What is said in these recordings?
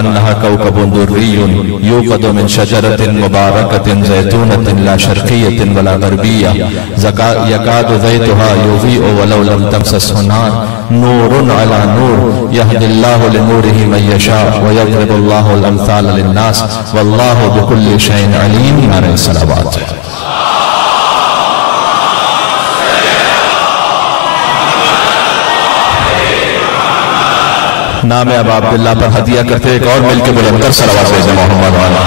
कअन्नहा कौकबुन दुर्रियुन यूक़दु मिन शजरतिन मुबारकतिन ज़ैतूनतिन ला शर्क़िय्यतिन वला ग़रबिय्या यकादु ज़ैतुहा युज़ीअु वलौ लम तमससहु नार नूरुन अला नूर यहदिल्लाहु लिनूरिही मन यशा व यज़रिबुल्लाहु अल-अम्साल लिन्नास वल्लाहु बिकुल्लि शैइन अलीम। नारे सलावत। नाम अब अब्दुल्लाह पर हदिया करते एक और मिलकर बुलंद सलावत भेजें मोहम्मद वाला।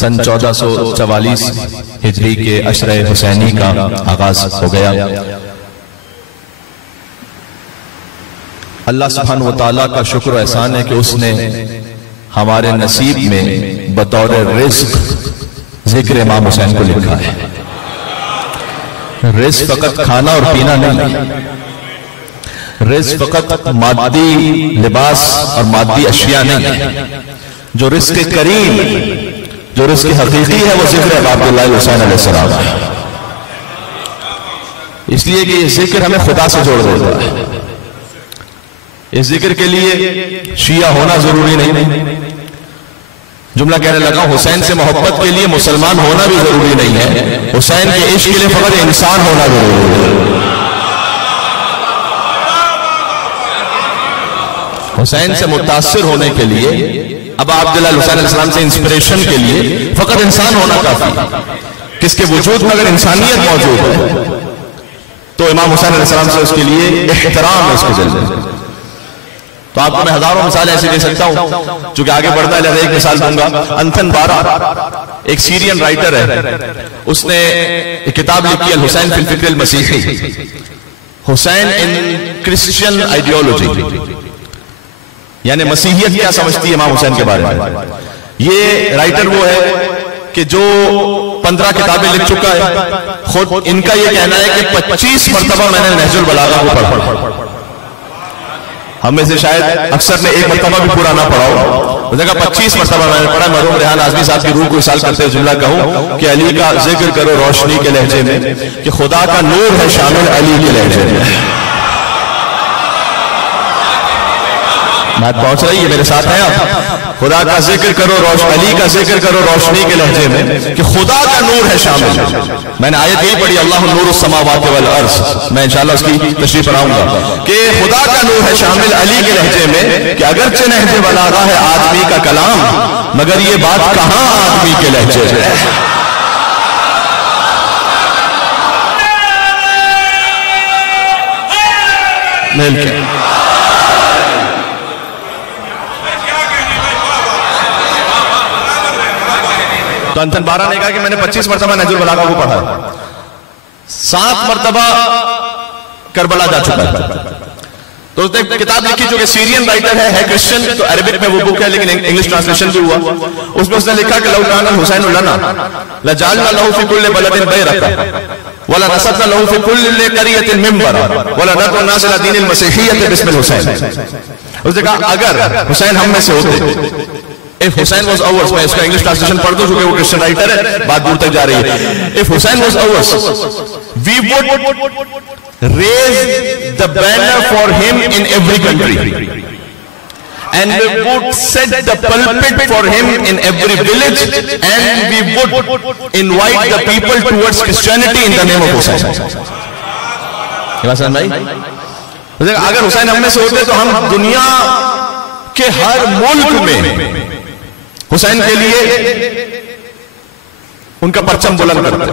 सन 1444 हिजरी के अशरे हुसैनी का आगाज हो गया। अल्लाह सुब्हानहु व तआला का शुक्र एहसान है कि उसने हमारे नसीब में बतौर रिज़्क़ जिक्र इमाम हुसैन को लिखा है। रिज़्क़ फकत खाना और पीना नहीं, रिज़्क़ फकत मादी लिबास और मादी अशिया नहीं है। जो रिज़्क़ करीम, जो रिज़्क़ हकीकी है, वो जिक्र अब्दुल्लाह हुसैन अलैहिस्सलाम है। इसलिए कि ये जिक्र हमें खुदा से जोड़ देता है। इस जिक्र के लिए शिया होना जरूरी नहीं। जुमला कहने लगा, हुसैन से मोहब्बत के लिए मुसलमान होना भी जरूरी नहीं है। हुसैन के इश्क के लिए फकत इंसान होना जरूरी है। हुसैन से मुतासिर होने के लिए, अब अब्दुल्लाह हुसैन अलैहिस्सलाम से इंस्पिरेशन के लिए फकत इंसान होना काफी है। किसके वजूद में अगर इंसानियत मौजूद है तो इमाम हुसैन अलैहिस्सलाम से उसके लिए एहतराम है, उसके दिल में। तो आपको मैं हजारों मिसाल ऐसी दे सकता हूं, चूंकि आगे बढ़ता है। एक मिसाल दूंगा। अंथन बारा एक सीरियन राइटर है, उसने एक किताब लिखी है हुसैन फिल फिक्र अल मसीही, हुसैन इन क्रिश्चियन आइडियोलॉजी, यानी मसीहियत क्या समझती है इमाम हुसैन के बारे में। ये राइटर वो है कि जो 15 किताबें लिख चुका है। खुद इनका ये कहना है कि 25 मरतबा मैंने नहजुल बलागा को पढ़ा। हमें से शायद अक्सर ने एक मरतबा भी पूरा ना पढ़ा हो। उसने कहा 25 मरतबा मैंने पढ़ा। मरहूम रेहान आज़मी साहब की रूह को इसाल करते हुए जुमला कहूं कि अली का जिक्र करो रोशनी के लहजे में, कि खुदा का नूर है शामिल अली के लहजे में। बात पहुंच रही है, मेरे साथ है आप। खुदा का जिक्र करो अली का जिक्र करो रोशनी के लहजे में, कि खुदा का नूर है शामिल। मैंने आयत यही पढ़ी, अल्लाहु नूरुस समावाति वल अर्ज़। मैं इंशाअल्लाह उसकी तशरीह पढ़ाऊंगा कि खुदा का नूर है शामिल अली के लहजे में, कि अगरचे नहजे बलागा है आदमी का कलाम, मगर ये बात कहां आदमी के लहजे में। मिलके तो अंथन बारा ने कहा कि मैंने 25 मरतबा नहजुल बलागा को पढ़ा, 7 मरतबा करबला जा चुका है। तो उसने किताब लिखी जो कि सीरियन राइटर है क्रिश्चियन, तो अरबिक में वो बुक है लेकिन इंग्लिश ट्रांसलेशन भी हुआ। उसमें उसने लिखा कि लौ काना हुसैन लना लजालना लहू फी कुल्लि बलदिन बैरका वला नसबना लहू फी कुल्लि क़रियतिन मिंबरा वला नदउ अन्नास इला दीनिल मसीहिय्यत बिस्मिल हुसैन। उसने कहा अगर हुसैन हम में से होते, If Hussein was ours, मैं इसका इंग्लिश ट्रांसलेशन पढ़ दूं क्योंकि वो क्रिश्चियन राइटर है, बात दूर तक जा रही है। If Hussein was ours, we would raise the banner for him in every country, and we would set the pulpit for him in every village, and we would invite the people towards Christianity in the name of Hussein. भाई, अगर हुसैन हम में से होते तो हम दुनिया के हर मुल्क में हुसैन के लिए उनका परचम बुलंद करते,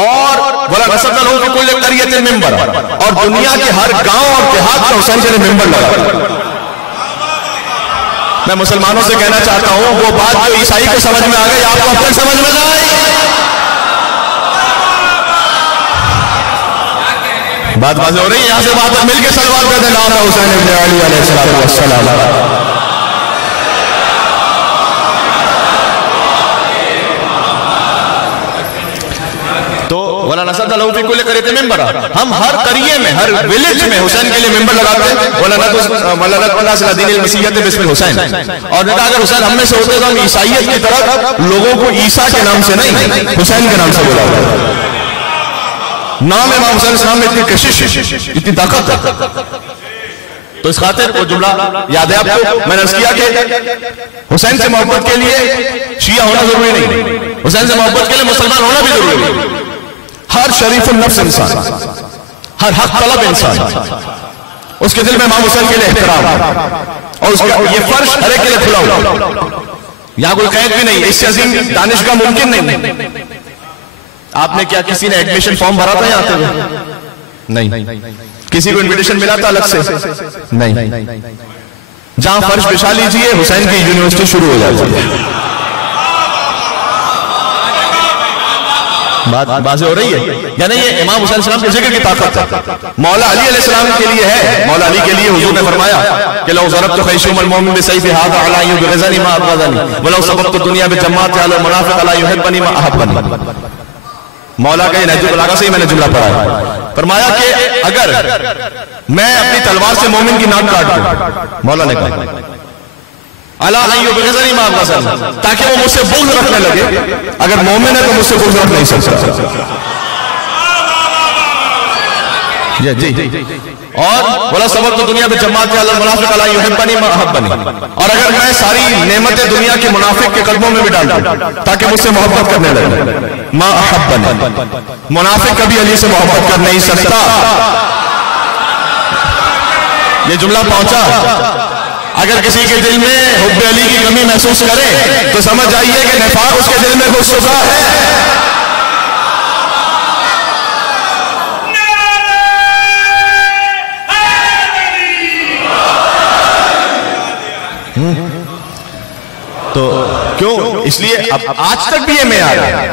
और वला नसबना लहू फी कुल्लि क़रियतिन मिंबर, और दुनिया के हर गांव और देहात में हुसैन के लिए मिंबर लगा। मैं मुसलमानों से कहना चाहता हूं, वो बात जो ईसाई को समझ में आ गई आपको अब तक समझ में ना आई। बात वाज़ेह हो रही है, यहां से बात मिलकर सलवात कर दें नाम हुसैन इब्न अली अलैहिस्सलाम। वला नसबना लहू फी कुल्लि क़रियतिन मिंबरा, हम हर करिए में हर विलेज में हुसैन के लिए मिंबर लगाते हैं। वला नदउ अन्नास इला दीनिल मसीहिय्यत बिस्मिल हुसैन। और अगर हुसैन हम में से होते तो हम ईसाइयत की तरह लोगों को ईसा के नाम से नहीं हुसैन के नाम से बुलाते। नाम इमाम हुसैन इस्लाम में इतनी कशिश, इतनी ताकत है। तो इस खातिर वो जुमला याद है आपको, मैंने अर्ज किया कि हुसैन से मोहब्बत के लिए शिया होना जरूरी नहीं, हुसैन से मोहब्बत के लिए मुसलमान होना भी जरूरी नहीं। हर शरीफ नफ्स इंसान, हर हक तलब इंसान, उसके दिल में इमाम हुसैन के लिए एहतराम और उसका ये फर्श हर एक के लिए खुला हुआ, यहां कोई कैद भी नहीं, इससे अजीम दानिश का मुमकिन नहीं। आपने क्या किसी ने एडमिशन फॉर्म भरा था यहाँ आते? नहीं। किसी को इनविटेशन मिला था अलग से? नहीं। जहां फर्श बिछा लीजिए हुसैन की यूनिवर्सिटी शुरू हो जाती है। बात हो रही है, यानी ये इमाम हुसैन सलाम के जिक्र की ताकत है। मौला अली अलैहिस्सलाम के लिए है, मौला अली के लिए हुजूर ने फरमाया कि लौ ज़रबतु खैशुमल मुमिन बिसैफि हाज़ा अला युग़ज़नी मा अबग़ज़नी वलौ सबक़तु दुनिया बिजम्मात अल मुनाफ़िक़ अला युहिब्बनी मा अहब्बनी। मौला का नहजुल बलागा से ही मैंने जुमला पढ़ा है। फरमाया कि अगर मैं अपनी तलवार से मोमिन की नाक काट दूं, मौला ने कहा अला युग़ज़नी मा अबग़ज़नी, ताकि वो मुझसे बुग़्ज़ रखने लगे। अगर मोमिन है तो मुझसे बुग़्ज़ रख नहीं सकता। जी। और बोला सबक तो दुनिया में जमात अल मुनाफ़िक़ अला युहिब्बनी मा अहब्बनी, और अगर मैं सारी नेमतें दुनिया के मुनाफिक के कदमों में भी डाल दूं ताकि मुझसे मोहब्बत करने लगे, मा अहब्बनी, मुनाफिक कभी अली से मोहब्बत कर नहीं सकता। ये जुमला पहुंचा। अगर किसी के दिल में हुब्बे अली की कमी महसूस करे तो समझ जाइए कि निफाक उसके दिल में घुस चुका है। तो क्यों? इसलिए अब आज तक भी ये में आ रहा है।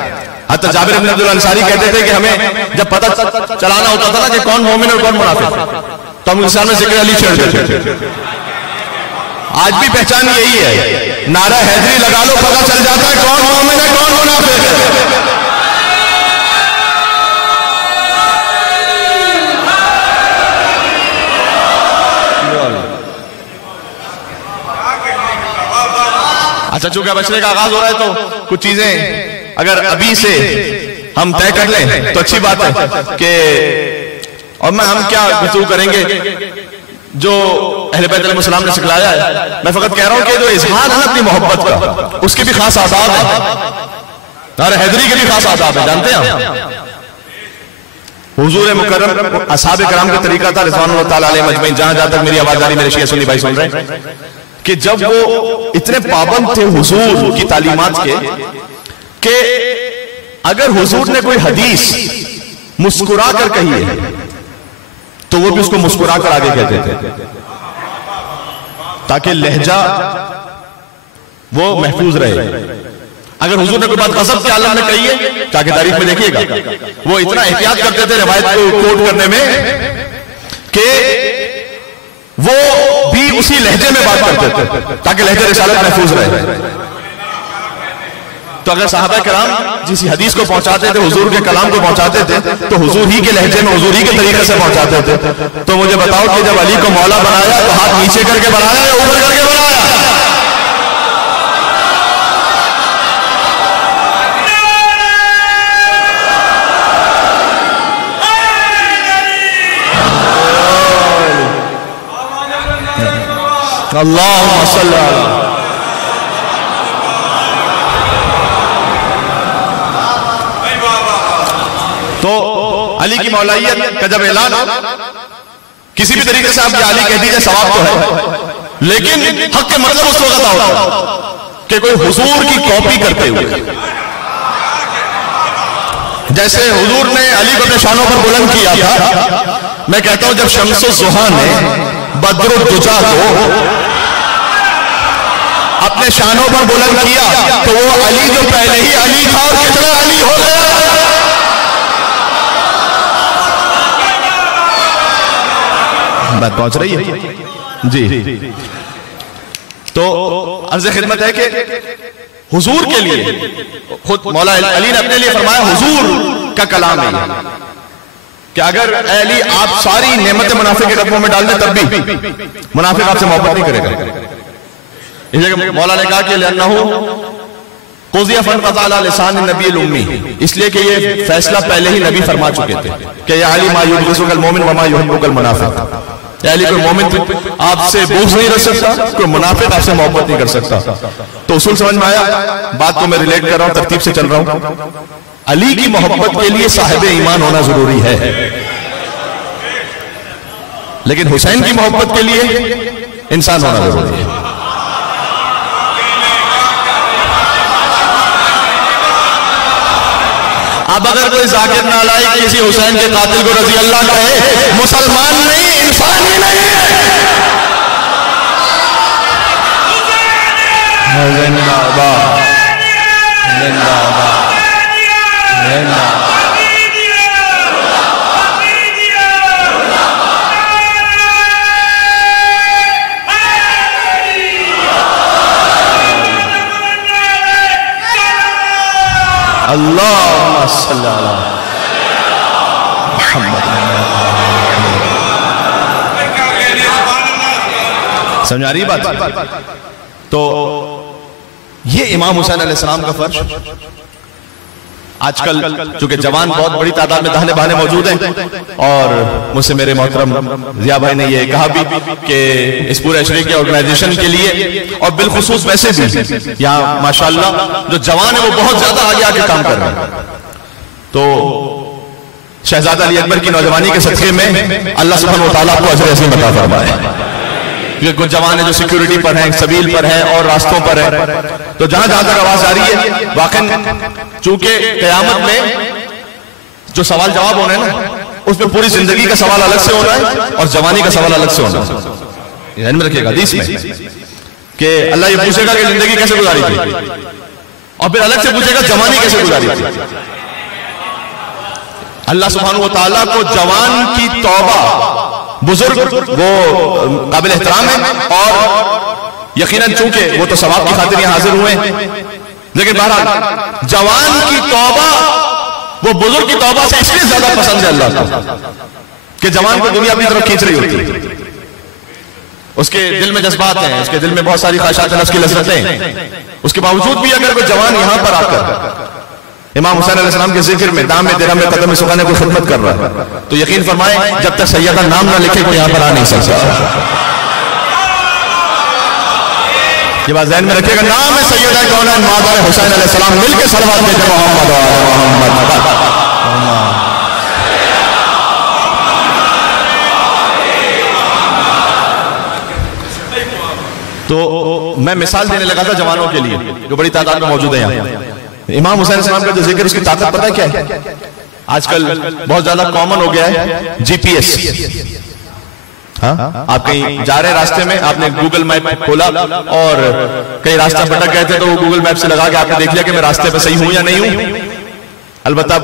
हज़रत जाबिर इब्न अब्दुल अंसारी कहते थे कि हमें जब पता चलाना होता था ना कि कौन मोमिन और कौन मुनाफिक, तो हम इंसान में जिक्र अली छेड़ देते थे। आज भी पहचान यही है, नारा हैदरी लगा लो पता चल जाता है कौन मोमिन है कौन मुनाफिक है। अच्छा, चूंकि बचने का आगाज हो रहा है तो कुछ चीजें अगर अभी से हम तय कर लें तो अच्छी बात है कि, और हम क्या गुफ्तगू करेंगे जो अहले बैत अलैहिस्सलाम ने सिखलाया है। मैं फकत कह रहा हूं कि जो इजहार है अपनी मोहब्बत का, उसके भी खास आदाब है और हैदरी के भी खास आदाब है। जानते हैं हुजूर मुकर्रम असहाब किराम का तरीका था रिज़वानुल्लाह तआला अलैहिम अजमईन, जहां तक मेरी आवाज आ रही, मेरे शिया सुन्नी भाई सुन रहे हैं, कि जब वो इतने पाबंद थे हुजूर की तालीमात के कि अगर हुजूर ने कोई हदीस मुस्कुरा कर कही है तो वो भी उसको मुस्कुरा कर आगे कहते थे ताकि लहजा वो महफूज रहे। अगर हुजूर ने कोई बात गज़ब के आलम में कही है ताकि तारीख में देखिएगा, वो इतना एहतियात करते थे रिवायत को कोट करने में कि वो भी उसी लहजे में बात करते थे ताकि लहजे रिसालत महफूज रहे। तो अगर सहाबा किराम जिस हदीस को पहुंचाते थे, हुजूर के कलाम को पहुंचाते थे, तो हुजूर ही के लहजे में, हुजूर ही के तरीके से पहुंचाते थे। तो मुझे बताओ कि जब अली को मौला बनाया तो हाथ नीचे करके बनाया या ऊपर करके बनाया? अल्लाहुम्मा सल्ली अला। तो अली की मौलाइयत का जब ऐलान हो, किसी भी तरीके से आप अली कह दीजिए सवाब तो है, लेकिन हक के मतलब उस वक्त होता कि कोई हुजूर की कॉपी करते हुए, जैसे हुजूर ने अली को अपने शानों पर बुलंद किया था। मैं कहता हूं जब शम्सुज़्ज़ुहा ने बद्रुद्दुजा को अपने शानों पर बुलंद किया तो वो अली जो पहले ही अली था और कितना अली हो गया। बात पहुंच रही है जी। तो अर्ज़ खिदमत है कि हुजूर के लिए खुद मौला अली ने अपने लिए फरमाया हुजूर का कलाम है कि अगर अली आप सारी नेमतें मुनाफिक के कदमों में डाल दें तब भी मुनाफिक आपसे मोहब्बत नहीं करेगा। इस जगह मौला ने कहा कि लन्नहु क़ुज़िया फ़अला लिसान नबी उम्मी, इसलिए कि ये फैसला पहले ही नबी फरमा चुके थे कि या अली मा युबग़िज़ुकल मोमिन व मा युहिब्बुकल मुनाफ़िक़। या अली कोई मोमिन आपसे बोझ नहीं रख सकता, कोई मुनाफिक आपसे मोहब्बत नहीं कर सकता। तो उसूल समझ में आया? बात को मैं रिलेट कर रहा हूं, तरतीब से चल रहा हूं। अली की मोहब्बत के लिए साहिब ईमान होना जरूरी है, लेकिन हुसैन की मोहब्बत के लिए इंसान होना जरूरी है। अब अगर कोई जाकिर नालायक किसी हुसैन के कातिल को रजी अल्लाह कहे, मुसलमान नहीं, इंसान ही नहीं है। जिंदाबाद, जिंदाबाद, जिंदाबाद। अल्लाहुम्मा सल्ली अला मुहम्मद। समझ आ रही बात? तो ये इमाम हुसैन अलैहिस्सलाम का फर्ज। आजकल चूंकि जवान बहुत बड़ी तादाद में दाहिने बाहिने मौजूद हैं, और मुझसे मेरे मोहतरम जिया भाई ने ये कहा भी कि इस पूरे अशरे के ऑर्गेनाइजेशन के लिए और बिलखुसूस वैसे भी यहाँ माशाल्लाह जो जवान है वो बहुत ज्यादा आगे आगे काम कर रहे हैं। तो शहजादा अली अकबर की नौजवानी के सदक़े में अल्लाह सुब्हानहू व तआला को अजर अज़ीम अता फरमाए। कुछ जवान है जो सिक्योरिटी पर हैं, सबील पर हैं और रास्तों पर है। तो जहां जहां तक आवाज आ रही है, वाकई चूंकि क़यामत में जो सवाल जवाब होने ना, उसमें पूरी जिंदगी का सवाल अलग से होना है और जवानी का सवाल अलग से होना है। ध्यान में रखिएगा हदीस में कि अल्लाह ये पूछेगा कि जिंदगी कैसे गुजारी थी, और फिर अलग से पूछेगा जवानी कैसे गुजारी थी। अल्लाह सुब्हानहू व तआला को जवान की तौबा, बुजुर्ग वो काबिल एहतराम है, और यकीनन चूंकि वो तो सवाब की खातिर यहाँ हाजिर हुए हैं, लेकिन बहरहाल जवान की तौबा वो बुजुर्ग की तौबा से इसलिए ज्यादा पसंद है अल्लाह को कि जवान को दुनिया अपनी तरफ खींच रही होती है। उसके दिल में जज्बात हैं, उसके दिल में बहुत सारी ख्वाहिशात नफ्स की लज़्ज़तें, उसके बावजूद भी अगर कोई जवान यहाँ पर आकर इमाम हुसैन अलैहिस्सलाम के जिक्र में दाम में दिरहम में कदम में सुखाने को खिदमत कर रहा है, तो यकीन फरमाए जब तक सैयदा नाम ना लिखे कोई यहाँ पर आ नहीं सकता। ये बात ज़हन में रखिएगा, नाम है सैयदा कौनैन मादा हुसैन अलैहिस्सलाम, मिलके सलवात भेजे मोहम्मद मोहम्मद। तो मैं मिसाल देने लगा था जवानों के लिए जो बड़ी तादाद में मौजूद है यहाँ। इमाम हुसैन अलैहिस्सलाम का जो जिक्र, उसकी ताकत पता है क्या है? आजकल बहुत ज्यादा कॉमन हो गया है जीपीएस। हाँ, आप कहीं जा रहे रास्ते में, आपने गूगल मैप खोला और कहीं रास्ता भटक गए थे, तो वो गूगल मैप से लगा के आपने देख लिया कि मैं रास्ते पे सही हूं या नहीं हूं। अलबत्ता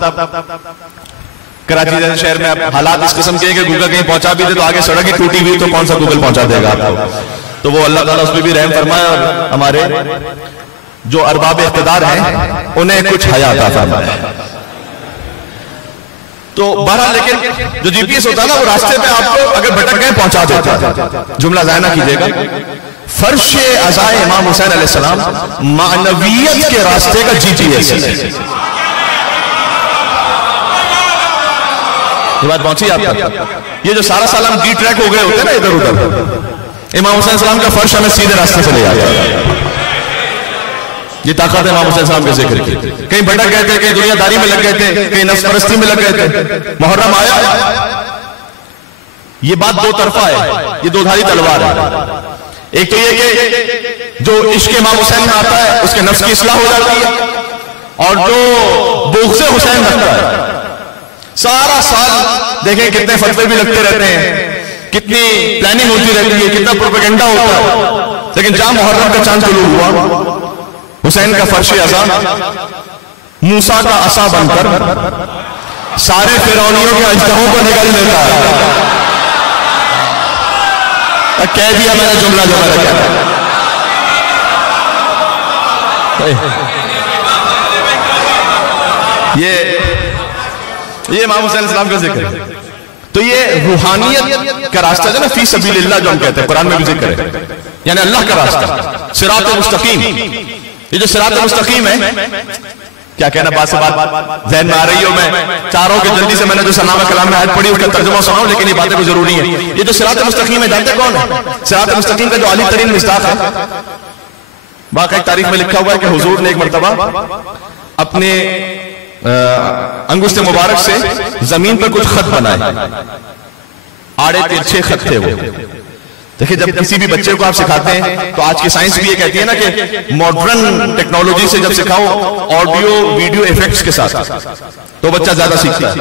कराची जैसे शहर में आप हालात इस किस्म के कि गूगल कहीं पहुंचा भी दे तो आगे सड़क ही टूटी हुई, तो कौन सा गूगल पहुंचा देगा आपको। तो वो अल्लाह ताला उस पर भी रहम फरमाए, और हमारे जो अरबाब इख्तिदार हैं उन्हें कुछ हया अता फरमाए। तो बहरहाल लेकिन जो जीपीएस होता है ना, वो रास्ते पे आपको अगर भटक गए पहुंचा देता है। जुमला ज़ाया ना कीजिएगा। फर्श अज़ाए इमाम हुसैन अलैहिस्सलाम मानवियत के रास्ते का जीपीएस है। ये बात पहुंची आप तक? ये जो सारा साल हम डी ट्रैक हो गए होते हैं ना इधर उधर, इमाम हुसैन अलैहिस्सलाम का फर्श हमें सीधे रास्ते से ले आता है। ये ताकत है इमाम हुसैन साहब के जिक्र की। कहीं भटक गए थे, कहीं दुनियादारी में लग गए थे, कहीं नफ्स परस्ती में लग गए थे, मुहर्रम आया। ये बात दो तरफा है, ये दो धारी तलवार है। एक तो ये कि जो इश्क इमाम हुसैन में आता है उसके नफ्स की इस्लाह हो जाती है, और जो बुग़्ज़ हुसैन रखता है सारा साल देखें कितने फतवे भी लगते रहते हैं, कितनी प्लानिंग होती रहती है, कितना प्रोपेगेंडा होता है, लेकिन जहां मुहर्रम का चांद तुलू हुआ, हुसैन का फर्श अज़ा मूसा का असा बनकर सारे फिरौनियों के अजदहों को निकल लेता है। कह दिया मैंने जुमला जो मैंने कहा। ये इमाम हुसैन अलैहिस्सलाम का जिक्र है। तो ये रूहानियत का रास्ता है ना, फी सबीलिल्लाह जो हम कहते हैं, कुरान में भी जिक्र है, यानी अल्लाह का रास्ता, सिरात मुस्तकीम। ये जो सिरात मुस्तकीम है, क्या कहना बात से बात ज़हन में आ रही हो? मैं चाह रहा हूं कि जल्दी से, मैंने जो सनामा कलाम में आयत पढ़ी उसका तर्जुमा सुनाऊं, लेकिन ये बातें भी जरूरी है। ये जो सिरात मुस्तकीम है, जानते कौन है? सिरात मुस्तकीम का जो आली तरीन मिस्दाक है, बाकायदा तारीख में लिखा हुआ है कि हुजूर ने एक मर्तबा अपने अंगुष्ठ मुबारक से जमीन पर कुछ खत बनाए, आड़े तिरछे खत थे वो। देखिए, जब किसी भी बच्चे को आप सिखाते हैं, तो आज की साइंस भी ये कहती है ना कि मॉडर्न टेक्नोलॉजी से जब सिखाओ ऑडियो वीडियो इफेक्ट्स के साथ, तो बच्चा ज्यादा सीखता है।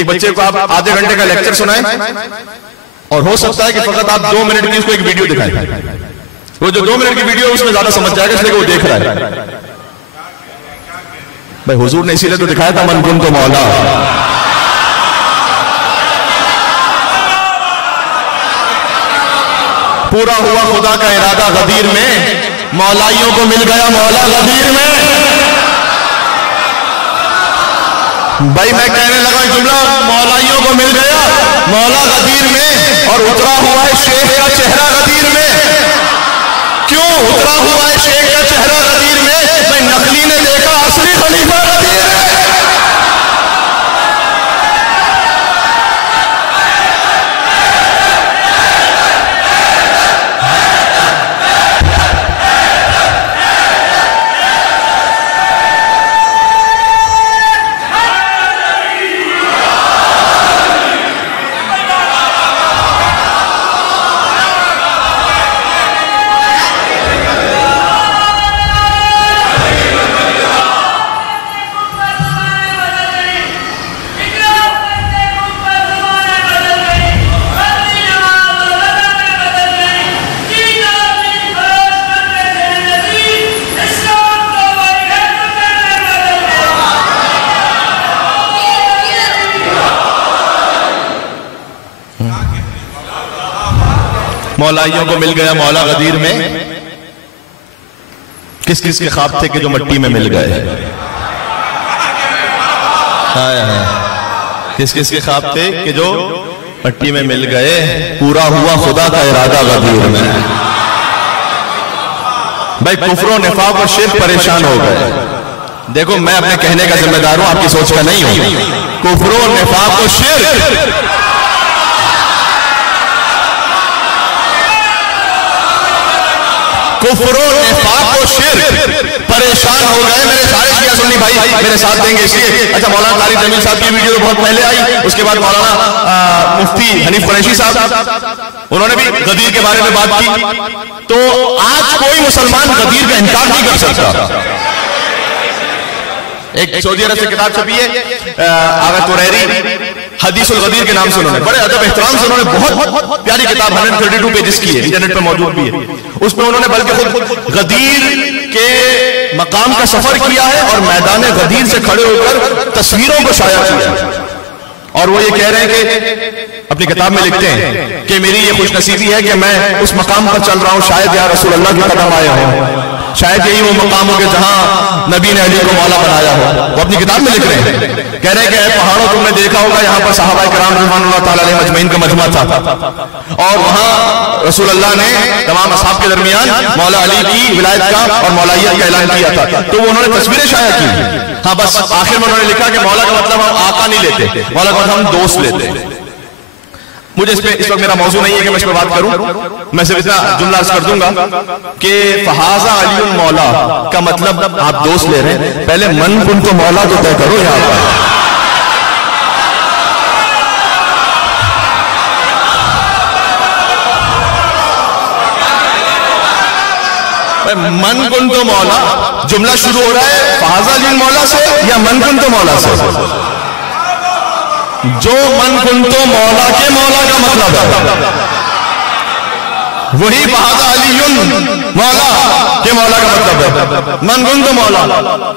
एक बच्चे को आप आधे घंटे का लेक्चर सुनाएं, और हो सकता है कि फकत आप 2 मिनट की उसको एक वीडियो दिखाएं, वो जो 2 मिनट की वीडियो उसमें ज्यादा समझ जाएगा, इसलिए वो देख रहा है। भाई हुजूर ने इसीलिए तो दिखाया था, मन कुन तो मौला। पूरा हुआ खुदा का इरादा गदीर में, मौलाइयों को मिल गया मौला गदीर में। भाई मैं कहने लगा जुमला, मौलाइयों को मिल गया मौला गदीर में, और उतरा हुआ है शेख का चेहरा गदीर में। क्यों उतरा हुआ है शेख का चेहरा गदीर में? भाई नकली ने देखा असली खलीफा गदीर है। मौलाइयों को मिल गया मौला गदीर में। किस किस के ख्वाब थे कि जो मट्टी में मिल गए? किस किस के ख्वाब थे कि जो मट्टी में मिल गए? पूरा हुआ खुदा का इरादा गदीर में। भाई कुफ्र और निफाक और शिर्क परेशान हो गए। देखो, मैं अपने कहने का जिम्मेदार हूं, आपकी सोच का नहीं हूं। कुफ्र और निफाक और शिर्क कुफ्र निफाक और शिर्क परेशान हो गए। मेरे सारे शिया सुन्नी भाई मेरे साथ देंगे इसलिए। अच्छा, मौलाना तारिक जमील साहब की वीडियो तो बहुत पहले आई, उसके बाद मौलाना मुफ्ती हनीफ कुरैशी साहब, उन्होंने भी गदीर के बारे में बात की। तो आज कोई मुसलमान गदीर का इनकार नहीं कर सकता। एक सऊदी अरब से किताब छपी है, आगा कुरैरी हदीसुल गदीर के नाम से, उन्होंने बड़े अदब एहतराम से उन्होंने बहुत प्यारी किताब 132 पेजेस की है, इंटरनेट पर मौजूद भी है। उसमें उन्होंने बल्कि खुद गदीर के मकाम का सफर किया है और मैदान गदीर से खड़े होकर तस्वीरों को शाया किया है। और वो ये कह रहे हैं कि अपनी किताब में लिखते हैं कि मेरी ये खुशनसीबी है कि मैं उस मकाम पर चल रहा हूं, शायद या रसूल अल्लाह के कदम आए हो, शायद यही वो मकाम हो कि जहां नबी ने अली को मौला बनाया हो। वो अपनी किताब में लिख रहे हैं, कह रहे हैं कि पहाड़ों तुमने देखा होगा, यहाँ पर सहाबा किराम रज़ियल्लाहु ताला अलैहिम अजमईन का मजमा था, और वहां रसूल अल्लाह ने तमाम असहाब के दरमियान मौला अली की विलायत का और मौलाइयत का ऐलान किया था। तो उन्होंने तस्वीरें शाया की। हाँ, बस आखिर में उन्होंने लिखा कि मौला का मतलब हम आका नहीं लेते, मौला का मतलब हम दोस्त लेते। मुझे इस वक्त मेरा मौजू नहीं है कि मैं इस पर बात करूं, मैं सिर्फ इतना जुमला अर्ज कर दूंगा कि फहाजा अलीउल मौला का मतलब आप दोस्त ले रहे हैं, पहले मन कुन तो मौला तो तय करो। यहां पर मन कुन तो मौला, जुमला शुरू हो रहा है फहाजा अलीउल मौला से या मन कुन तो मौला से? जो मन कुन तो मौला के मौला का मतलब है, वही फहाजा अलीउल मौला के मौला का मतलब है। मन कुन तो मौला,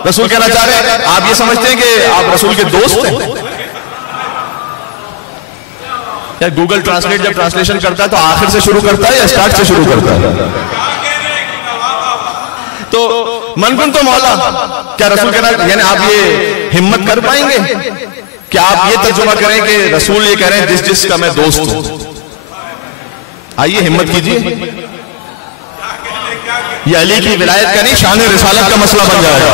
रसूल कहना चाह रहे हैं, आप ये समझते हैं कि आप रसूल के दोस्त हैं? या गूगल ट्रांसलेट जब ट्रांसलेशन करता है तो आखिर से शुरू करता है या स्टार्ट से शुरू करता है? तो मन कुन तो मौला, क्या रसूल कहना, यानी आप ये हिम्मत कर पाएंगे कि आप ये तर्जुमा करें कि रसूल ये कह रहे हैं जिस जिसका मैं दोस्त हूं? आइए हिम्मत कीजिए। ये अली की विलायत का नहीं, शान रिसालत का मसला बन जाएगा।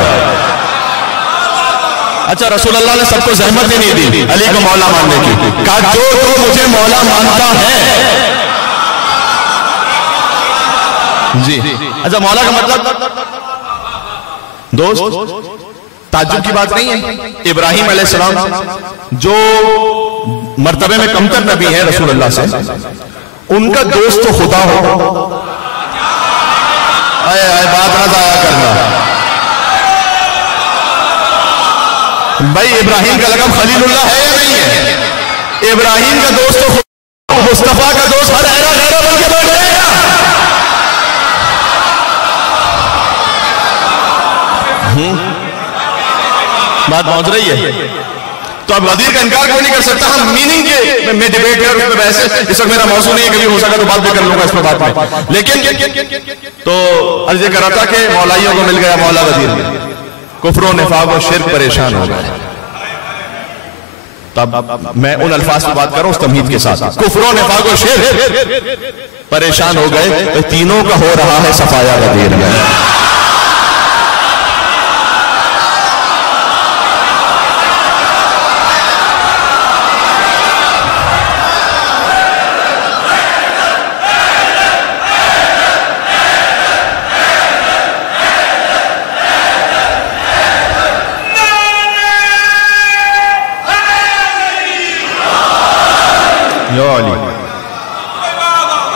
अच्छा, रसूलुल्लाह ने सबको जहमत ही नहीं दी अली को मौला मानने की, कहा जो तो मुझे मौला मानता है जी। अच्छा, मौला का मतलब दोस्त ताज्जुब की बात नहीं है। इब्राहिम अलैहिस्सलाम जो मर्तबे में कमतर नबी है रसूलुल्लाह से, उनका दोस्त तो खुदा हो। आए आए बात ना जाया करना भाई। इब्राहिम का लक़ब खलीलुल्लाह है या नहीं है? इब्राहिम का दोस्त तो मुस्तफा का दोस्त हर ऐरा गैरा बन के बैठ जाएगा। बात पहुंच रही है तो अब गदीर का इनकार क्यों नहीं कर सकता? हम मीनिंग के में डिबेट है, उसमें वैसे इस वक्त मेरा मौजू नहीं है, कभी हो सका तो बात भी कर लूंगा इस पर बात में। लेकिन तो अर्ज कर रहा था कि मौलाइयों को मिल गया मौला गदीर, कुफ्र और निफाक और शिर्क परेशान हो गए। तब मैं उन अल्फाज पर बात करूं उस तमहीद के साथ, कुफ्र और निफाक और शिर्क परेशान हो गए तो तीनों का हो रहा है सफाया गदीर में।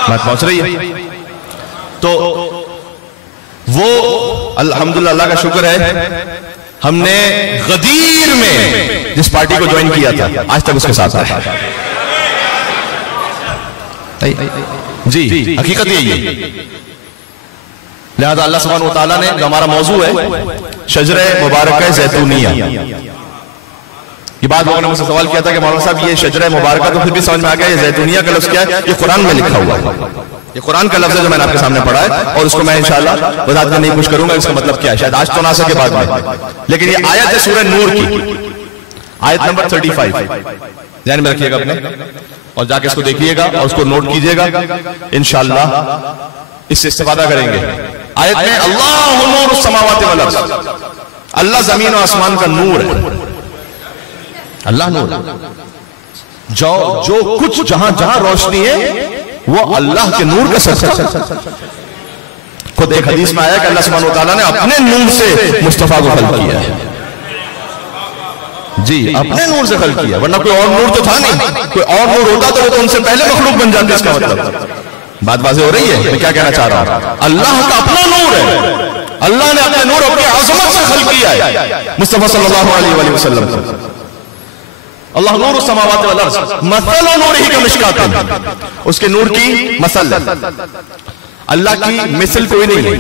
बात पहुंच रही है तो वो अल्हम्दुलिल्लाह, अल्लाह का शुक्र है, हमने गदीर में जिस पार्टी को ज्वाइन किया था आज तक उसके साथ है जी। हकीकत यही है। लिहाजा अल्लाह सुब्हानहू व तआला ने, जो हमारा मौजू है शजरे मुबारक ज़ैतूनिया, ये बात लोगों ने मुझसे सवाल किया था कि मौलाना साहब ये शजरा मुबारका, तो फिर भी समझ में आ गया ये ज़ैतूनिया का लफ्ज़ क्या है? ये कुरान में लिखा हुआ है, ये कुरान का लफ्ज़ है जो मैंने आपके सामने पढ़ा है, और उसको मैं इंशाअल्लाह वज़ाहत करने की कोशिश करूंगा इसका मतलब क्या है। शायद आज तो ना सके बाद में, लेकिन ये आयत है सूरह नूर की, आयत नंबर 35, ध्यान में रखिएगा अपने, और जाके इसको देखिएगा और उसको नोट कीजिएगा, इंशाअल्लाह इससे इस्तेफादा करेंगे। आयत में अल्लाहु नूरुस समावाति वल अर्ज़, अल्लाह जमीन और आसमान का नूर है। अल्लाह नूर, जो कुछ जहां जहां रोशनी है वो अल्लाह के नूर का सबसे। खुद एक हदीस में आया कि अल्लाह सुब्हानहू व तआला ने अपने नूर से मुस्तफा को खल्क किया है जी, अपने नूर से खल्क किया, वरना कोई और नूर तो था नहीं। कोई और नूर होता तो वो तो उनसे पहले मखलूक बन जाते। इसका मतलब बात वाज़ेह हो रही है? मैं क्या कहना चाह रहा हूं, अल्लाह का अपना नूर है, अल्लाह ने अपने नूर अपनी आज़मत से खल्क किया है मुस्तफा सल्लल्लाहु अलैहि वसल्लम। अल्लाह नूर समावात वल अर्ज़ मसल नूरिही कमिश्कातिन, उसके नूर की मसल, अल्लाह की मिसल कोई नहीं है,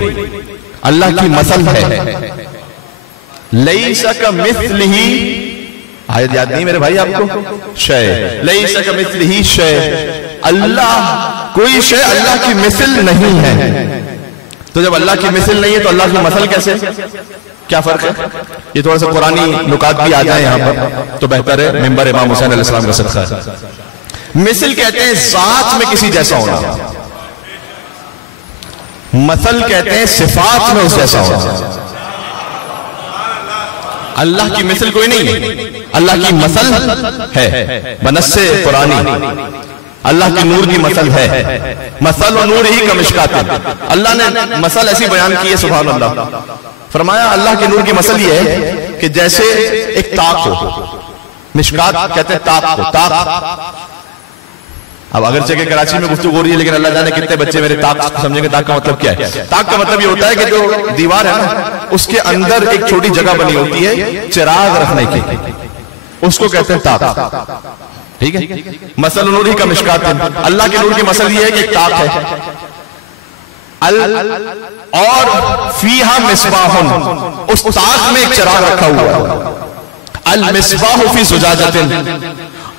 अल्लाह की मसल है। लैसा कमिस्लिही, आयत याद नहीं मेरे भाई आपको? शय, लैसा कमिस्लिही शय, अल्लाह कोई शय अल्लाह की मिसल नहीं है। तो जब अल्लाह की मिसल नहीं है तो अल्लाह की मसल कैसे? क्या फर्क है? ये थोड़ा सा पुरानी नुकात भी आ जाए यहाँ पर तो बेहतर है, मेंबर इमाम हुसैन अलैहिस्सलाम का सदका है। मिसल कहते हैं जात में किसी जैसा होना, मसल कहते हैं सिफात में उस जैसा होना। अल्लाह की मिसल कोई नहीं है, अल्लाह की मसल है बनस्से पुरानी, अल्लाह की नूर की मसल है। मसल और नूर ही का मिशकात, अल्लाह ने मसल ऐसी बयान की है, सुभान अल्लाह। फरमाया अल्लाह की नूर की मसल ये है कि जैसे एक ताक हो, मिशकात कहते हैं ताक को। ताक अब अगर जगह कराची में गुफ्तगू हो रही है, लेकिन अल्लाह जाने कितने बच्चे मेरे ताक समझेंगे। ताक का मतलब क्या है? ताक का मतलब ये होता है कि जो दीवार है ना, उसके अंदर एक छोटी जगह बनी होती है चिराग रखने की, उसको कहते हैं ताक। ठीक है, मसल नूर ही का मिशकात है। अल्लाह के नूर की मसल ये है कि एक ताक है, और फीहा मिसबाहुन, उस ताक में एक चिराग रखा हुआ है। अल मिसबाहु फी ज़ुजाजतिन,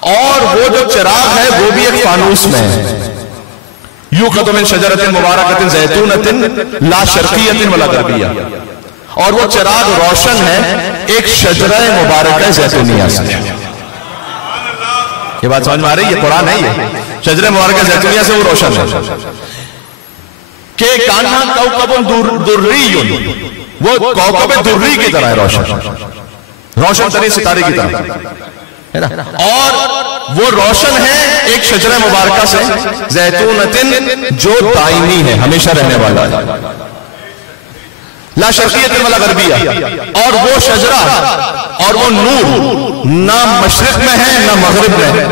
और वो जो चिराग है वो भी एक फानूस में है। यूक़दु मिन शजरतिन मुबारकतिन ज़ैतूनतिन ला शर्क़ियतिन वला ग़रबिय्या, और वो चिराग रोशन है एक शजरा मुबारक ज़ैतूनिया से। ये बात समझ में आ रही है? कुरान है ये, शजरा मुबारक ज़ैतूनिया से वो रोशन है। के कान्हा कौकबुन दुर्रियुन, वो कौकब दुर्री की तरह है, रोशन तरीन सितारे की तरह है ना। और वो रोशन है एक शजरा मुबारका से, ज़ैतूनतिन, जो दायमी है, हमेशा रहने वाला है, ला शर्कियत वला गरबिया। और वो शजरा और वो नूर ना मशरिक में है ना मगरिब में है,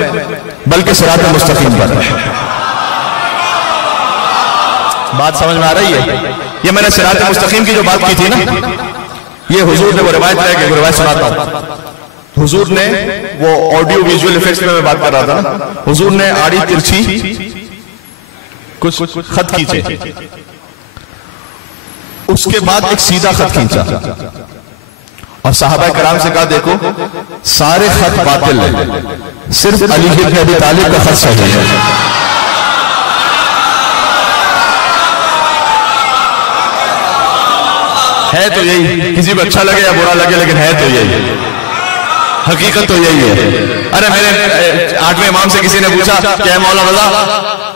बल्कि सिरात मुस्तकीम पर है। बात समझ में आ रही है? ये मैंने सिरात मुस्तकीम की जो बात की थी ना, ये हुजूर ने वो रिवायत है कि रिवायत सुनाता हूं। हुजूर ने वो ऑडियो विजुअल इफेक्ट्स में मैं बात कर रहा था ना, हुजूर ने आड़ी तिरछी कुछ खत खींचे, उसके बाद एक सीधा खत खींचा और साहबा कराम से कहा, देखो सारे खत बातिल है, सिर्फ अली इब्न अबी तालिब का खत सही है। है तो यही, किसी को अच्छा लगे या बुरा लगे, लेकिन है तो यही, हकीकत तो यही है। अरे मेरे 8वें इमाम से किसी ने पूछा, क्या मौला रज़ा,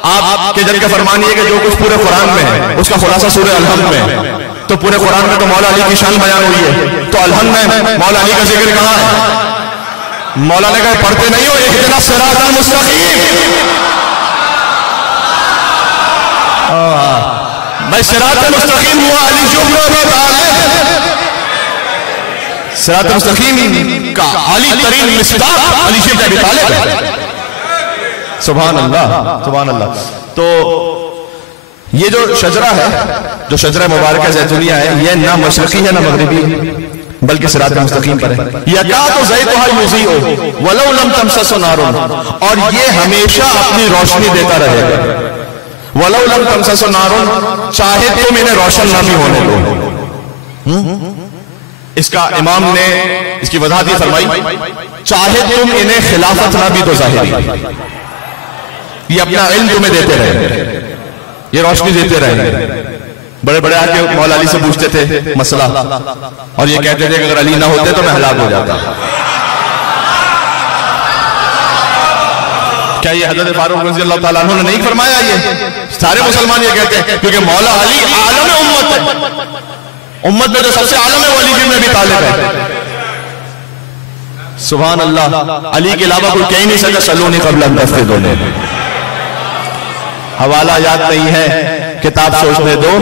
आपके जल का फरमान ये कि जो कुछ पूरे कुरान में है उसका खुलासा सूरह अल-हम्द में है, तो पूरे कुरान में तो मौला अली की शान बयान हुई है, तो अल-हम्द में मौला अली का जिक्र कहां है? मौला ने कहा, पढ़ते नहीं हो इहदिना सिरातल मुस्तकीम। भाई सिरातल मुस्तकीम हुआ अली जो सिरात मुस्तकीम का आली तरीन मिस्बाह अली इब्न अबी तालिब है। सुभान अल्लाह, सुभान अल्लाह। तो ये जो शजरा है, जो शजरा मुबारक ज़ैतूनिया है, ये ना मशरकी है ना मगरिबी, बल्कि सिरात मुस्तकीम पर है। यकादु ज़ैतुहा युज़ीउ वलौ लम तमससु नारुन, और ये हमेशा अपनी रोशनी देता रहेगा, वलौ लम तमससु नारुन, चाहे तुम इन्हें रोशन ना भी होने दो। इसका इमाम ने इसकी वजाहत ये फरमाई, चाहे तुम इन्हें खिलाफत ना भी तो ज़ाहिरी, ये अपना इल्म तुम्हें देते रहे, ये रोशनी देते रहे। बड़े बड़े आके मौला अली से पूछते थे मसला, और ये कहते थे कि अगर अली ना होते तो मैं हलाक हो जाता। क्या ये हज़रत फारूक रज़ी अल्लाह ताला अन्हु ने नहीं फरमाया? ये सारे मुसलमान ये कहते हैं, क्योंकि मौला अली आलम उम्मत है, उम्मत में जो सबसे आलम है वो अली इब्न अबी तालिब है। सुभान अल्लाह। अली के अलावा कोई कह ही नहीं सकता सलूनी क़ब्ल अन तफ़क़िदूनी। हवाला याद नहीं है, किताब सोचने दो,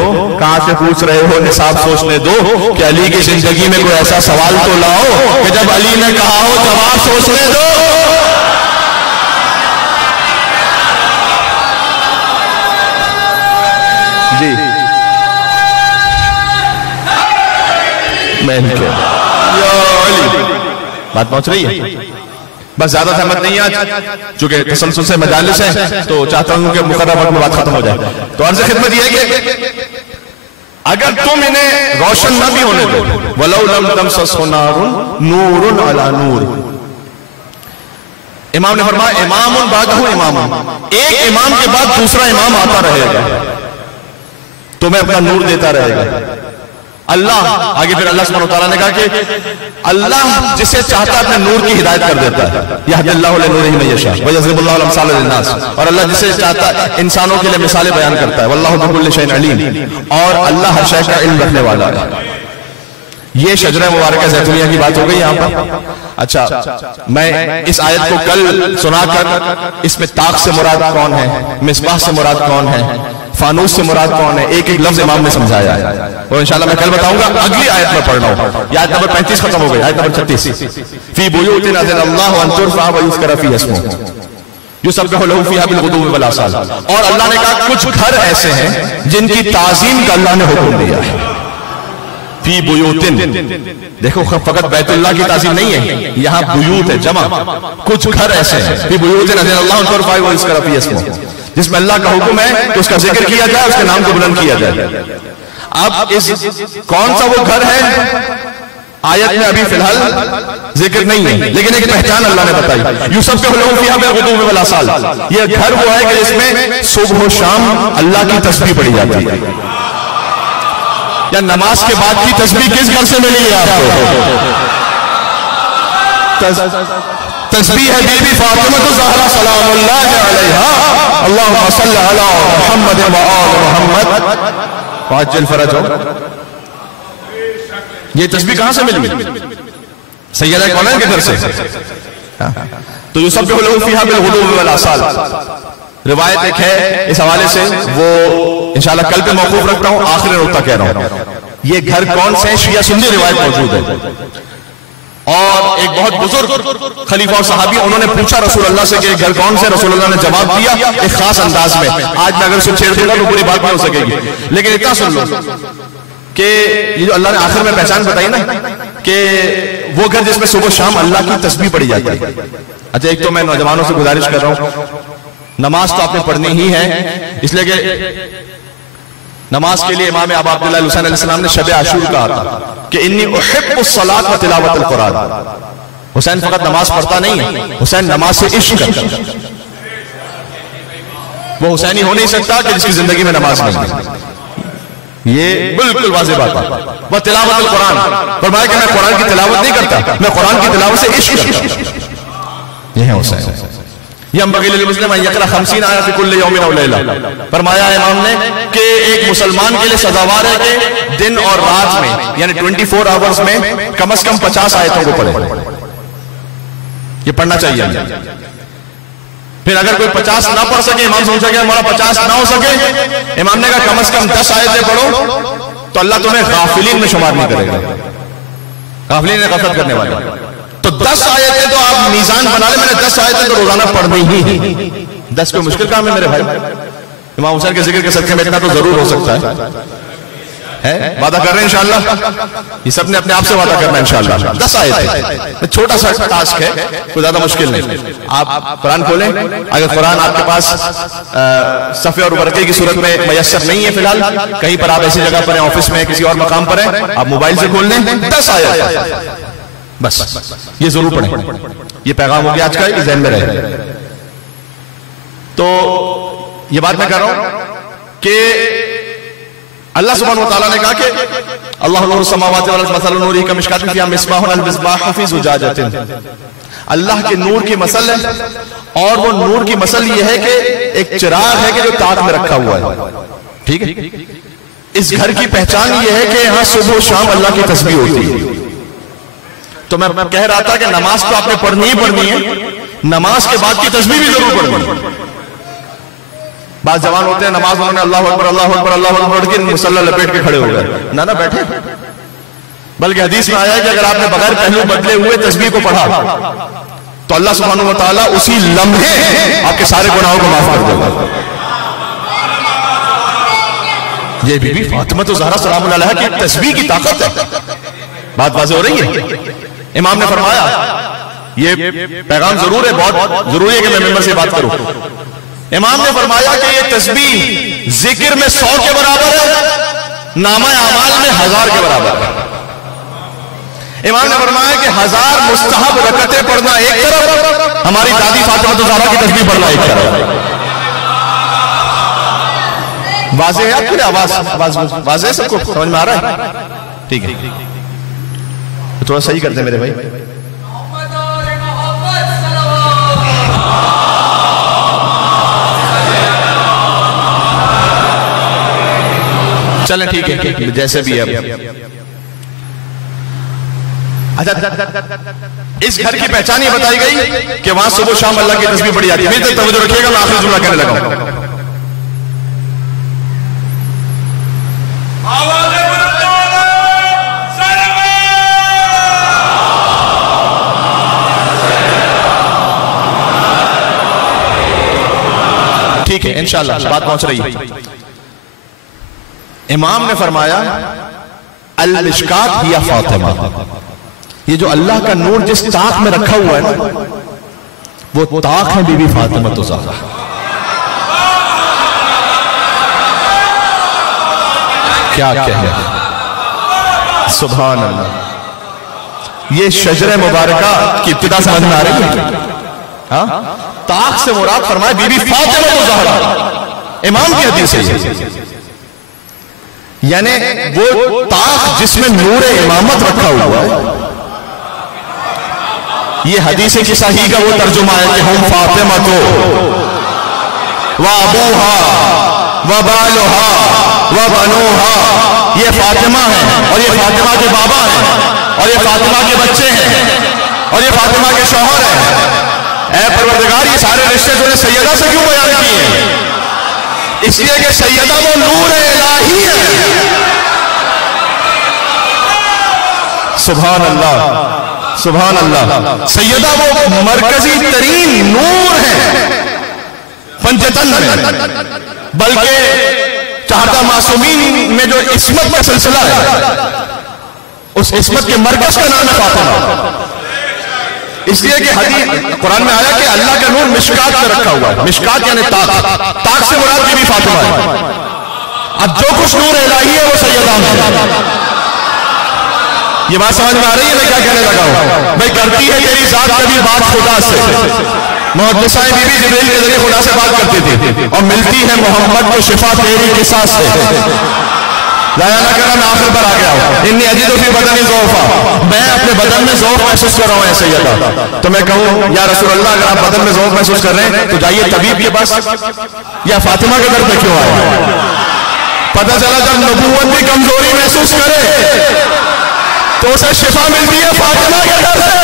कहां से पूछ रहे हो, निसाब सोचने दो, कि अली की जिंदगी में कोई ऐसा सवाल तो लाओ कि जब अली ने कहा हो जवाब सोचने दो। जी बात पहुंच रही है? बस ज्यादा सहमत नहीं आज, चूंकि तसलसल से मजालिस है, तो चाहता हूं कि मुकर्रर वक्त में बात खत्म हो जाए। तो अर्ज़ खिदमत यह है कि अगर तुम इन्हें रोशन न भी होने दो, वलौ लम तमससहु नारुन नूरुन अला नूर। इमाम ने फरमाया, इमामुन बादहु इमामुन, एक इमाम के बाद दूसरा इमाम आता रहेगा, तुम्हें अपना नूर देता रहेगा। अल्लाह आगे फिर अल्लाह सुब्हानहू व तआला ने कहा कि अल्लाह जिसे चाहता है अपने नूर की हिदायत कर देता है, यहदिल्लाहु लिनूरिही मन यशा व यज़रिबुल्लाहु अल-अमसाल लिन्नास, और अल्लाह जिसे चाहता है इंसानों के लिए मिसालें बयान करता है। वल्लाहु बिकुल्लि शैइन अलीम, और अल्लाह हर शय का इल्म रखने वाला है। ये शजरा मुबारक ज़ैतूनिया की बात हो गई यहाँ पर। अच्छा, मैं इस आयत को कल सुनाकर इसमें ताक से मुराद कौन है, मिसबाह से मुराद कौन है, फानूस से मुराद कौन है, एक एक लफ्ज इमाम ने समझाया है, और इंशाल्लाह मैं कल बताऊंगा। अगली आयत में पढ़ रहा हूं, आयत नंबर 35 खत्म हो गई, आयत नंबर 36, फी बुयूतिन अज़नल्लाहु अन तुरफ़अ व युज़करा फ़ीहा इस्मुहु युसब्बिहु लहू फ़ीहा बिल-गुदुव्वि वल-आसाल। और अल्लाह ने कहा कुछ घर ऐसे हैं जिनकी ताज़ीम का अल्लाह ने हुक्म दिया है। फी बुयूतिन, देखो फकत बैतुल्लाह की ताज़ीम नहीं है, यहाँ बुयूत है जमा, कुछ घर ऐसे हैं, फी बुयूतिन अज़नल्लाहु अन तुरफ़अ व युज़करा फ़ीहा इस्मुहु, जिसमें अल्लाह का हुक्म है कि उसका जिक्र किया जाए, उसके नाम को बुलंद किया जाए। अब इस कौन सा वो घर है आयत में अभी फिलहाल जिक्र नहीं है, लेकिन एक पहचान अल्लाह ने बताई, युसब्बिहु लहू फ़ीहा बिल-गुदुव्वि वल-आसाल। ये घर वो है कि जिसमें सुबह शाम अल्लाह की तस्बीह पढ़ी जाती है। या नमाज के बाद की तस्बीह किस घर से मिली है आपको? तस्बीह है बीबी फातिमा ज़हरा सलामुल्लाह अलैहा, अल्लाहुम्मा सल्ली अला मुहम्मद व आल मुहम्मद वाजिल फरज। ये तस्बीह कहां से मिली? सैयदा कौनैन के घर से। तो युसब्बिहु लहू फीहा बिल गुदुव्वि वल आसाल, रिवायत एक है इस हवाले से, वो इंशाल्लाह कल पे मौकूफ रखता हूं, आखिरी नुक्ता कह रहा हूं। ये घर कौन से? शिया सुन्नी रिवायत मौजूद है। और एक बहुत बुजुर्ग खलीफा और सहाबी, उन्होंने पूछा रसूल अल्लाह से कि घर कौन से? रसूल अल्लाह ने जवाब दिया एक खास अंदाज में। आज मैं अगर उसे छेड़ दूंगा तो पूरी बात नहीं हो सकेगी, लेकिन इतना सुन लो कि ये जो अल्लाह ने आखिर में पहचान बताई ना, कि वो घर जिसमें सुबह शाम अल्लाह की तस्बीह पढ़ी जाती है। अच्छा, एक तो मैं नौजवानों से गुजारिश कर रहा हूं, नमाज तो आपने पढ़नी ही है, इसलिए कि नमाज के लिए इमाम अबू अब्दुल्लाह हुसैन अलैहिस्सलाम ने शब आशूर कहा था कि इन्नी उहिब्बुस सलात व तिलावतुल कुरान। हुसैन फकत नमाज पढ़ता नहीं है, हुसैन नमाज से इश्क करता है। वो हुसैनी हो नहीं सकता कि जिसकी जिंदगी में नमाज नहीं है। ये बिल्कुल वाज़ेह बात है। वह तिलावतुल कुरान, फरमाया कि मैं कुरान की तिलावत नहीं करता, मैं कुरान की तिलावत से इश्क करता। ये है हुसैन। फरमाया इमाम ने कि एक मुसलमान के लिए सजावार है कि दिन और रात में यानी 24 आवर्स में कम से कम 50 आयतों को पढ़े। ये पढ़ना चाहिए। फिर अगर कोई 50 ना पढ़ सके, इमाम समझा कि हमारा 50 ना हो सके, इमाम ने कहा कम से कम 10 आयतें पढ़ो तो अल्लाह तुम्हें गाफिलीन में शुमार नहीं करेगा। गाफिलीन ने गफलत करने वाले। तो 10 आयतें तो आप मीजान बना ले, मैंने 10 आयतें तो रोजाना पढ़नी ही। 10 कोई मुश्किल काम है मेरे भाई? इमाम हुसैन के जिक्र के सदके में इतना तो जरूर हो सकता है। वादा कर रहे हैं इंशाअल्लाह, ये सब ने अपने आप से वादा करना है इंशाअल्लाह। 10 आयतें, छोटा सा टास्क है, कोई ज्यादा मुश्किल नहीं। आप कुरान खोलें, अगर कुरान आपके पास सफ़े और बरके की सूरत में मयस्सर नहीं है फिलहाल, कहीं पर आप ऐसी जगह पर हैं, ऑफिस में, किसी और मकाम पर हैं, आप मोबाइल से खोल लें, 10 आयत बस, ये जरूर पढ़ें। ये पैगाम हो गया आज का, ये ज़हन में रहे। तो ये बात मैं कर रहा हूं कि अल्लाह सुब्हानहू व तआला ने कहा कि अल्लाहु नूरु समावाति वल अर्ज़ मसलु नूरिही कमिश्कातिन फ़ीहा मिस्बाहुन अल मिस्बाहु फ़ी ज़ुजाजतिन। अल्लाह के नूर की मसल है, और वो नूर की मसल ये है कि एक चिराग है कि जो ताक में रखा हुआ है। ठीक है, इस घर की पहचान ये है कि यहां सुबह शाम अल्लाह की तस्बीह होती है। तो मैं कह रहा था कि नमाज तो आपने पढ़नी ही पढ़नी है, नमाज के बाद की तस्बीह भी जरूर पढ़नी है। बात जवान होते हैं, नमाज उन्होंने अल्लाहु अकबर अल्लाहु अकबर अल्लाहु अकबर के मुसल्ला लपेट के खड़े हो गए, ना बैठे। बल्कि हदीस में आया है कि अगर आपने बगैर पहलू बदले हुए तस्बीह को पढ़ा तो अल्लाह सुब्हानहू व तआला उसी लम्हे आपके सारे गुनाहों को माफ कर देगा। ये बीबी फातिमा तो ज़हरा सलामुल्लाह अलैहा की तस्बीह की ताकत है। बात वाज़ेह हो रही है। इमाम ने फरमाया, ये पैगाम जरूर है, बहुत जरूरी है कि मैं मेंबर से बात करूं। इमाम ने फरमाया कि ये तस्बीह जिक्र में 100 के बराबर है, नामा अमाल में 1000 के बराबर है। इमाम ने फरमाया कि 1000 मुस्तहब रकअतें पढ़ना एक तरफ, हमारी दादी फातिमा ज़हरा की तस्बीह पढ़ना एक तरफ। वाज़ेह है आपके लिए? आवाज वाज़ेह है? सबको समझ में आ रहा है? ठीक है, तो थोड़ा सही कर दे मेरे भाई। चलें, ठीक है, जैसे भी है। अच्छा, इस घर की पहचान ये बताई गई कि वहां सुबह शाम अल्लाह की तस्बीह पढ़ी जाती है। मेरी तवज्जो रखिएगा, मैं आखिरी जुमला कहने लगा। ठीक है, इंशाअल्लाह बात पहुंच रही है। इमाम ने फरमाया अल मिशकात हिया फातिमा, ये जो अल्लाह का नूर जिस ताक में रखा हुआ है ना, वो ताक है बीबी फातिमा तो ज़हरा। क्या कहे, सुभान अल्लाह। ये शजरे मुबारका की इब्तिदा समझ में आ रही है? हाँ, ताक से मुराद फरमाया बीबी फातिमा तो ज़हरा। इमाम की हदीस है, यानी वो ताक जिसमें नूर इमामत रखा हुआ है, ये हदीस की सही का वो तर्जुमा है कि हम फातिमा तो व अबूहा व बालुहा व बनूहा, ये फातिमा है और ये फातिमा के बाबा हैं और ये फातिमा के बच्चे हैं और ये फातिमा के शौहर हैं। ऐ परवरदिगार, ये सारे रिश्ते तूने सैयदा से क्यों बयान किए? इसलिए कि सैयदा वो नूर इलाही है। सुभान अल्लाह, सुभान अल्लाह। सैयदा वो मरकजी तरीन नूर है पंचतन में, बल्कि चाहता मासूमीन में जो इस्मत का सिलसिला है, उस इस्मत के मरकज का नाम है फातिमा। इसलिए कि हदीस कुरान में आया कि अल्लाह का नूर मिशकात में रखा हुआ है। मिशकात यानी ताक, ताक से मुराद बीबी फातिमा है। अब जो कुछ नूर इलाही है वो सैयदा में। ये बात समझ में आ रही है मैं क्या कहने लगा हूं? भाई करती है तेरी जात कभी बात खुदा से, मुहद्दिसा बीबी जिब्रील के जरिए खुदा से बात करती थी, और मिलती है मोहम्मद को शिफा तेरी किसास से। लाया ना करा, मैं आखिर पर आ गया हूं। इन्नी अजीदो फी बदनी ज़ौफ़ा, मैं अपने बदन में ज़ौफ़ महसूस कर रहा हूं ऐसे सैयदा। तो मैं कहूं या रसूल अल्लाह, अगर आप बदन में ज़ौफ़ महसूस कर रहे हैं तो जाइए तबीब के पास, या फातिमा के दर पे क्यों आए? पता चला जब नबूवत की कमजोरी महसूस करे तो उसे शिफा मिलती है फातिमा के दर से।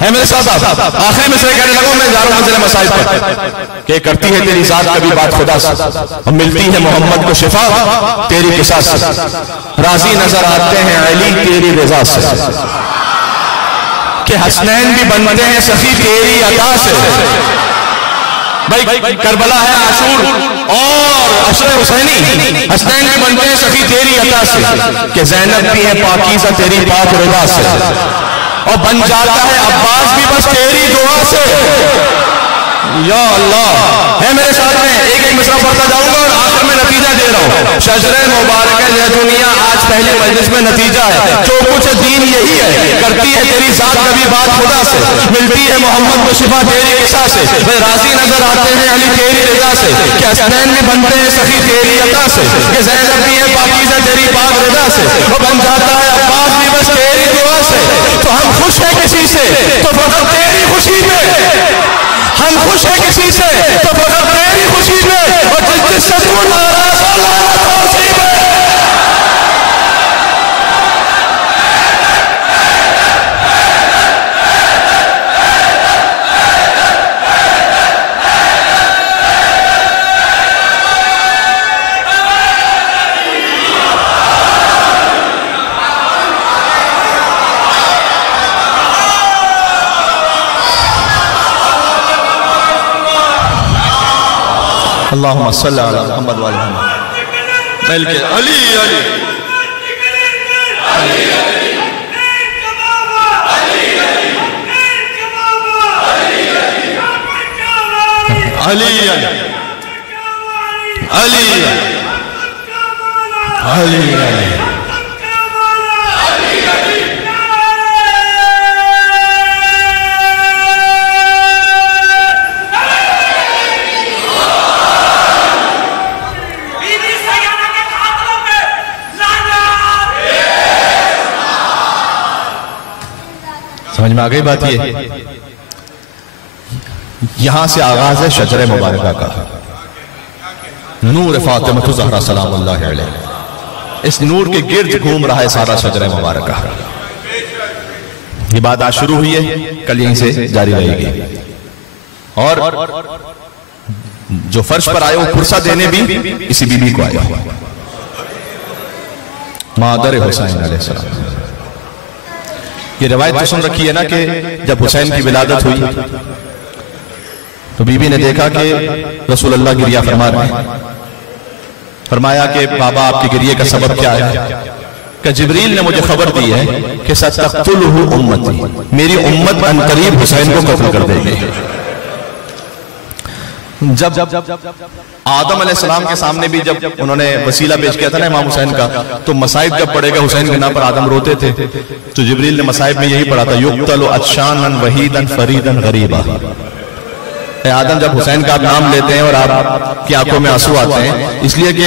है मेरे साथ आप आखिरी में से कहने लगा, मैं जा रहा हूं मंजिल मसाइल पर कि करती है तेरी जात कभी बात खुदा से, और मिलती है मोहम्मद को शिफा तेरी किसास से। राजी नजर आते हैं अली तेरी रजा से, कि हसनैन भी बनते हैं सखी तेरी अता से। भाई करबला है आशूर और अशर हुसैनी, हसनैन भी बनते हैं सखी तेरी अता से, कि ज़ैनब भी है पाकीज़ा तेरी पाक रज़ा से, और बन जाता है अब्बास भी बस तेरी दुआ से। या अल्लाह है मेरे साथ में, एक एक मिसरा पढ़ता जाऊंगा और आखिर में नतीजा दे रहा हूँ। शजरे मुबारक है दुनिया आज पहले मजलिस में नतीजा है, जो कुछ दीन यही है, करती है तेरी जात कभी बात खुदा से, मिलती है मोहम्मद को शिफा तेरी किसा से, वे राजी नजर आते हैं अली तेरी रजा से, कि हसनैन भी बनते हैं सखी तेरी अता से, कि ज़ैनब भी है पाकीज़ा तेरी पाक रज़ा से, वो बन जाता है अब्बास भी बस तेरी दुआ से। तो हम खुश हैं किसी से तो फकत तेरी खुशी में, हम खुश हैं किसी से तो फकत तेरी खुशी में, और जिससे तू नाराज हो लानत हो उसी में। अल्लाहुम्मा सल्ली अला मुहम्मद व अला मुहम्मद। मिल के अली अली अली अली अली अली। समझ में आ गई बात? ये यहां से आगाज है शजरे मुबारका का, नूर फातिमा ज़हरा सलामुल्लाह अलैहा। इस नूर के गिर्द घूम रहा है सारा शजरे मुबारका। ये बात आज शुरू हुई है, कल यहीं से जारी रहेगी। और जो फर्श पर आए वो पुरसा देने भी इसी बीबी को आया, मादर हुसैन अलैहिस्सलाम। ये रवायत तो सुन रखी है ना कि जब हुसैन की विलादत हुई तो बीबी ने देखा कि रसूल अल्लाह गिरिया फरमा रहे हैं। फरमाया कि बाबा आपके गिरिये का सबब क्या है? कि जिब्रील ने मुझे खबर दी है कि सतक़्तुलहु उम्मती, मेरी उम्मत अनकरीब हुसैन को कत्ल कर देगी। जब आदम अलैहिस्सलाम के सामने भी जब उन्होंने वसीला पेश किया था ना इमाम हुसैन का, तो मसाइब जब पड़ेगा हुसैन के नाम पर आदम रोते थे, तो जिब्रील ने मसाइब में यही पढ़ा था, युक्तलु अत्शानन वहीदन फरीदन गरीबा। आदम जब हुसैन का आप नाम लेते हैं और आपकी आंखों में आंसू आते हैं, इसलिए कि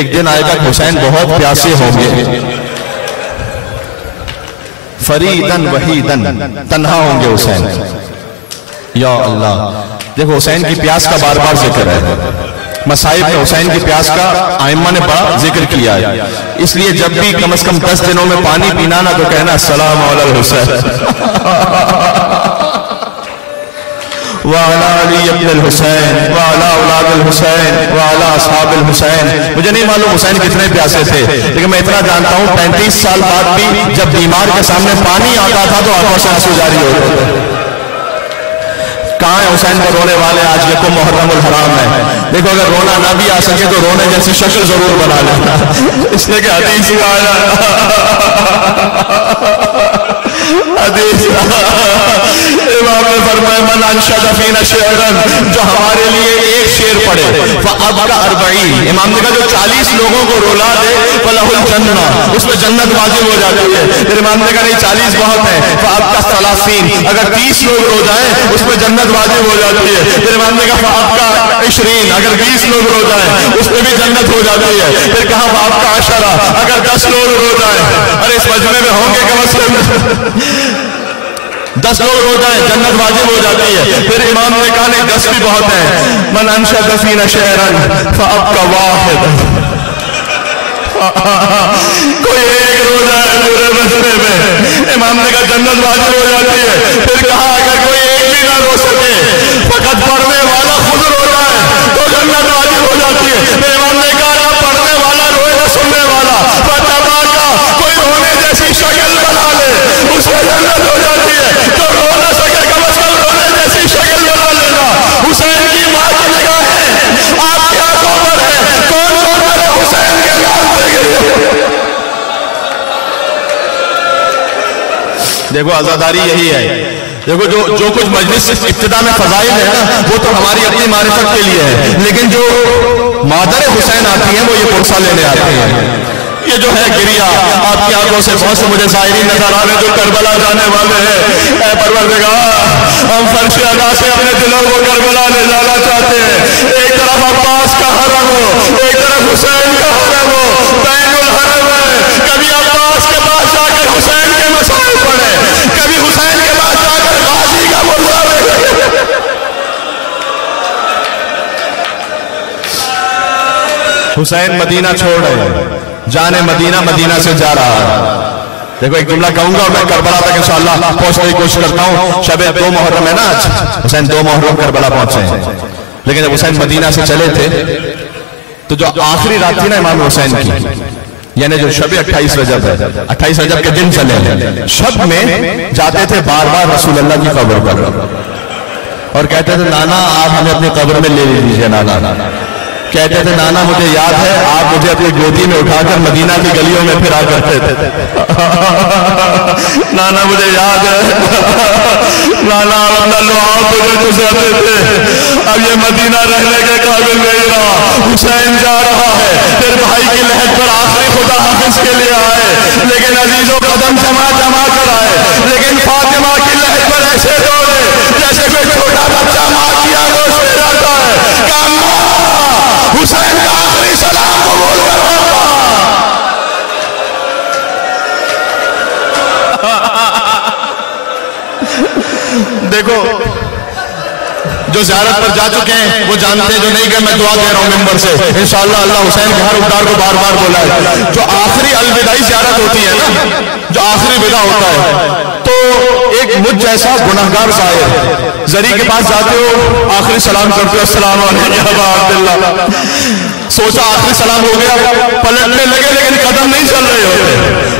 एक दिन आएगा हुसैन बहुत प्यासे होंगे, फरीदन वहीदन, तन्हा होंगे हुसैन। या अल्लाह, देखो हुसैन की प्यास का बार बार जिक्र है, मसाइब में हुसैन की प्यास का आइम्मा ने बड़ा जिक्र किया है। इसलिए जब भी कम से कम 10 दिनों में पानी पीना ना, तो कहना अस्सलाम अलैकुम हुसैन वाला अली इब्न हुसैन वाला औलाद हुसैन वाला असहाब हुसैन। मुझे नहीं मालूम हुसैन कितने प्यासे थे, लेकिन मैं इतना जानता हूँ 35 साल बाद भी जब बीमार के सामने पानी आता था तो आंखों से आंसू जारी होते थे। कहाँ है हुसैन को रोने वाले? आज देखो मुहर्रमुल हराम है, देखो अगर रोना ना भी आ सके तो रोने जैसी शक्ल जरूर बना लेना, इसलिए कि हदीस आया, हदीस इमाम ने फरमाया मन अनशद फीना शेरन, जो हमारे लिए एक शेर पढ़े फअबका 40, इमाम ने कहा जो 40 लोगों को रुला दे फलहुल जन्ना, उसमें जन्नत वाजिब हो जाती है। फिर इमाम ने कहा नहीं 40 बहुत है, फअबका 30, अगर 30 लोग रो जाए उसमें जन्नत वाजिब हो जाती है। फिर इमाम ने कहा फअबका 20, अगर 20 लोग रो जाए उसमें भी जन्नत हो जाती है। फिर कहा फअबका 10, अगर 10 लोग रो जाए, अरे इस मजमे में होंगे कम से कम 10 लोग रो जाए जन्नत वाजिब हो जाती है। फिर इमाम ने कहा नहीं 10 भी बहुत है, मन अनशद फीना शेरन फअबका वाहिद, कोई एक रो जाए पूरे मसले में, इमाम ने कहा जन्नत वाजिब हो जाती है। फिर कहा अगर कोई एक भी ना रो सके, फकत पढ़ने वाला खुद रो जाए तो जन्नत वाजिब हो जाती है। फिर इमाम ने कहा ना पढ़ने वाला रोए ना सुनने वाला, कोई रोने जैसी शक्ल बना ले उसमें जन्नत हो जाती है। जो रो ना सके कम से कम रोने जैसी शक्ल बना लेना। हुसैन की मां की निगाह है आपकी आंखों पर है, कौन कौन करे हुसैन के नाम पे। देखो आजादारी यही है, देखो जो कुछ मजलिस इब्तिदा में फजाइल है ना, वो तो हमारी अपनी मारिफत के लिए है, लेकिन जो मादर हुसैन आती है वो ये पुरसा लेने आती है। ये जो है गिरिया आपकी आंखों से बहुत से मुझे ज़ाहिरी नजर आ रहे जो करबला जाने वाले हैं। ऐ परवरदिगार, हम फर्श अदा से अपने दिलों को करबला ले जाना चाहते हैं। एक तरफ अब्बास का हरम हो, एक तरफ हुसैन का हरम हो, बैनुल हरम है। कभी अब्बास के पास जाकर हुसैन के मसाइल पढ़े, कभी हुसैन के पास जाकर गाजी का मुर्दा देखे। हुसैन मदीना छोड़ रहे, जाने मदीना, मदीना से जा रहा है। देखो एक जुमला कहूंगा और मैं करबला तक इंशाअल्लाह पहुंचने की कोशिश करता हूं। शब 2 मुहर्रम है ना आज, हुसैन 2 मुहर्रम करबला पहुंचे हैं। लेकिन जब हुसैन मदीना से चले थे तो जो आखिरी रात थी ना इमाम हुसैन की, यानी जो शब 28 रजब है, 28 रजब के दिन चले, शब में जाते थे बार बार रसूल अल्लाह की कब्र पर और कहते थे नाना आप हमें अपनी कब्र में ले लीजिए। नाना कहते थे नाना मुझे याद है आप मुझे अपनी गोदी में उठाकर मदीना की गलियों में फिरा करते थे। नाना मुझे याद है, नाना आप मुझे गुजरते थे, अब ये मदीना रहने के काबिल नहीं रहा, हुसैन जा रहा है। फिर भाई की लहर पर आखिरी खुदा हाफिज के लिए आए, लेकिन अजीजों कदम जमा कर आए, लेकिन फातिमा की लहर पर ऐसे दौड़े जैसे कोई छोटा बच्चा माँ की आंखों से जाता है। हुसैन का आखिरी सलाम कबूल करवाऊंगा। देखो जो ज़ियारत पर जा चुके हैं वो जानते हैं, जो नहीं गए मैं दुआ दे रहा हूं मेंबर से इंशाअल्लाह अल्लाह हुसैन के हर उतार को बार बार बोला है। जो आखिरी अलविदाई ज़ियारत होती है ना, जो आखिरी विदा होता है, तो एक मुझ जैसा गुनहगार ज़ाहिर जरी के पास जाते हो, आखिरी सलाम करते हो अस्सलाम वालेकुम, सोचा आखिरी सलाम हो गया, पलटने लगे लेकिन कदम नहीं चल रहे होते।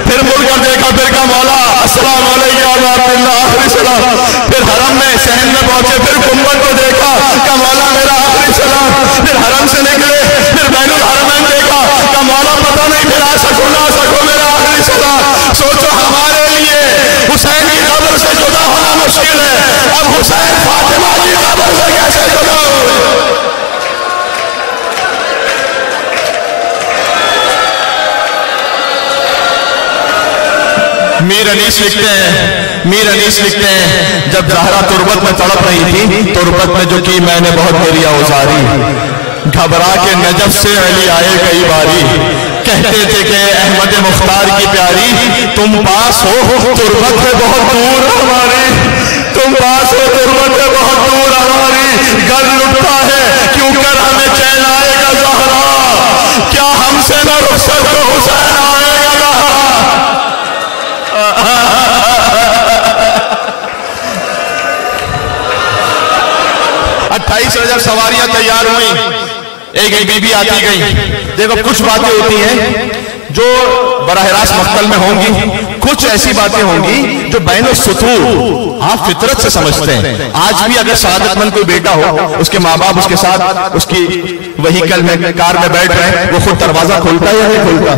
फिर मुड़कर देखा, फिर कहा मौला अस्सलाम वालेकुम, आखिरी सलाम। फिर हरम में सहन में पहुंचे, फिर गुंबद को देखा, कहा मौला मेरा आखिरी सलाम। फिर हरम से निकले, फिर बैनुल हरमैन देखा, कहा मौला पता नहीं फिर आ सको ना सको, मेरा आखिरी सलाम। सोचो हमारे लिए हुसैन की कब्र से जुदा होना मुश्किल है, अब हुसैन फातिमा की कब्र से कैसे जुदा हो। मीर अनीस लिखते हैं मीर अनीस लिखते हैं, जब ज़हरा तुर्बत में तड़प रही थी, तुर्बत में जो की मैंने बहुत मेरी औजारी, घबरा के नजफ से अली आए कई बारी, कहते थे कि अहमद मुख्तार की प्यारी, तुम पास हो तुर्बत है बहुत दूर हमारी, तुम पास हो तुर्बत है बहुत दूर हमारी, घर लुटता है क्यों कर हमें चैन आएगा ज़हरा, क्या हमसे न रुखसत को हुसैन आएगा ज़हरा। 28 रजब सवारियां तैयार हुई, एक एक बीबी आती गई। देखो कुछ बातें होती हैं जो बराह रास्त मक्तल में होंगी, कुछ ऐसी बातें होंगी जो बैनो सुतूर आप फितरत से समझते हैं। आज भी अगर शहादतमंद कोई बेटा हो, उसके माँ बाप उसके साथ उसकी व्हीकल में कार में बैठ रहे हैं, वो खुद दरवाजा खोलता है या नहीं खोलता,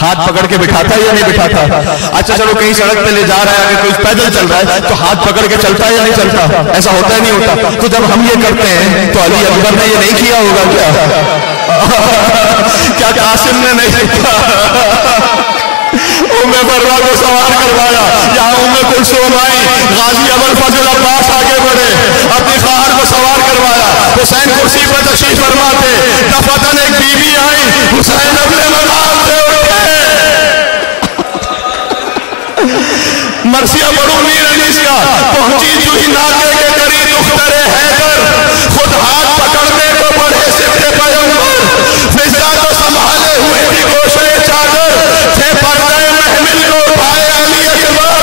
हाथ पकड़ के बिठाता है या नहीं बिठाता। अच्छा चलो कहीं सड़क पे ले जा रहा है, अगर कोई पैदल चल रहा है तो हाथ पकड़ के चलता है या नहीं चलता, ऐसा होता है नहीं होता। तो जब हम ये करते हैं तो अली अकबर ने ये नहीं किया होगा क्या? क्या कासिम ने नहीं किया? उम्मे बर्रा को सवार करवाया, यहाँ उम्मे कुलसूम आई, गाजी अबुल फजल अब्बास आगे बढ़े, अपनी ख़ार को सवार करवाया, हुसैन कुर्सी पर तशरीफ फरमा थे, दफतन एक बीवी आई, हुसैन अपने मकाम से उठे, मरसिया बड़ू मीर अनीस का पहुंची जूही नाके के करीब दुख्तरे हैदर, खुद हाथ पकड़ने को बढ़े सिफ्ते पैगंबर, फिजा को संभाले हुए भी गोशे चादर, थे पर्दे महमिल को उठाए अली अकबर,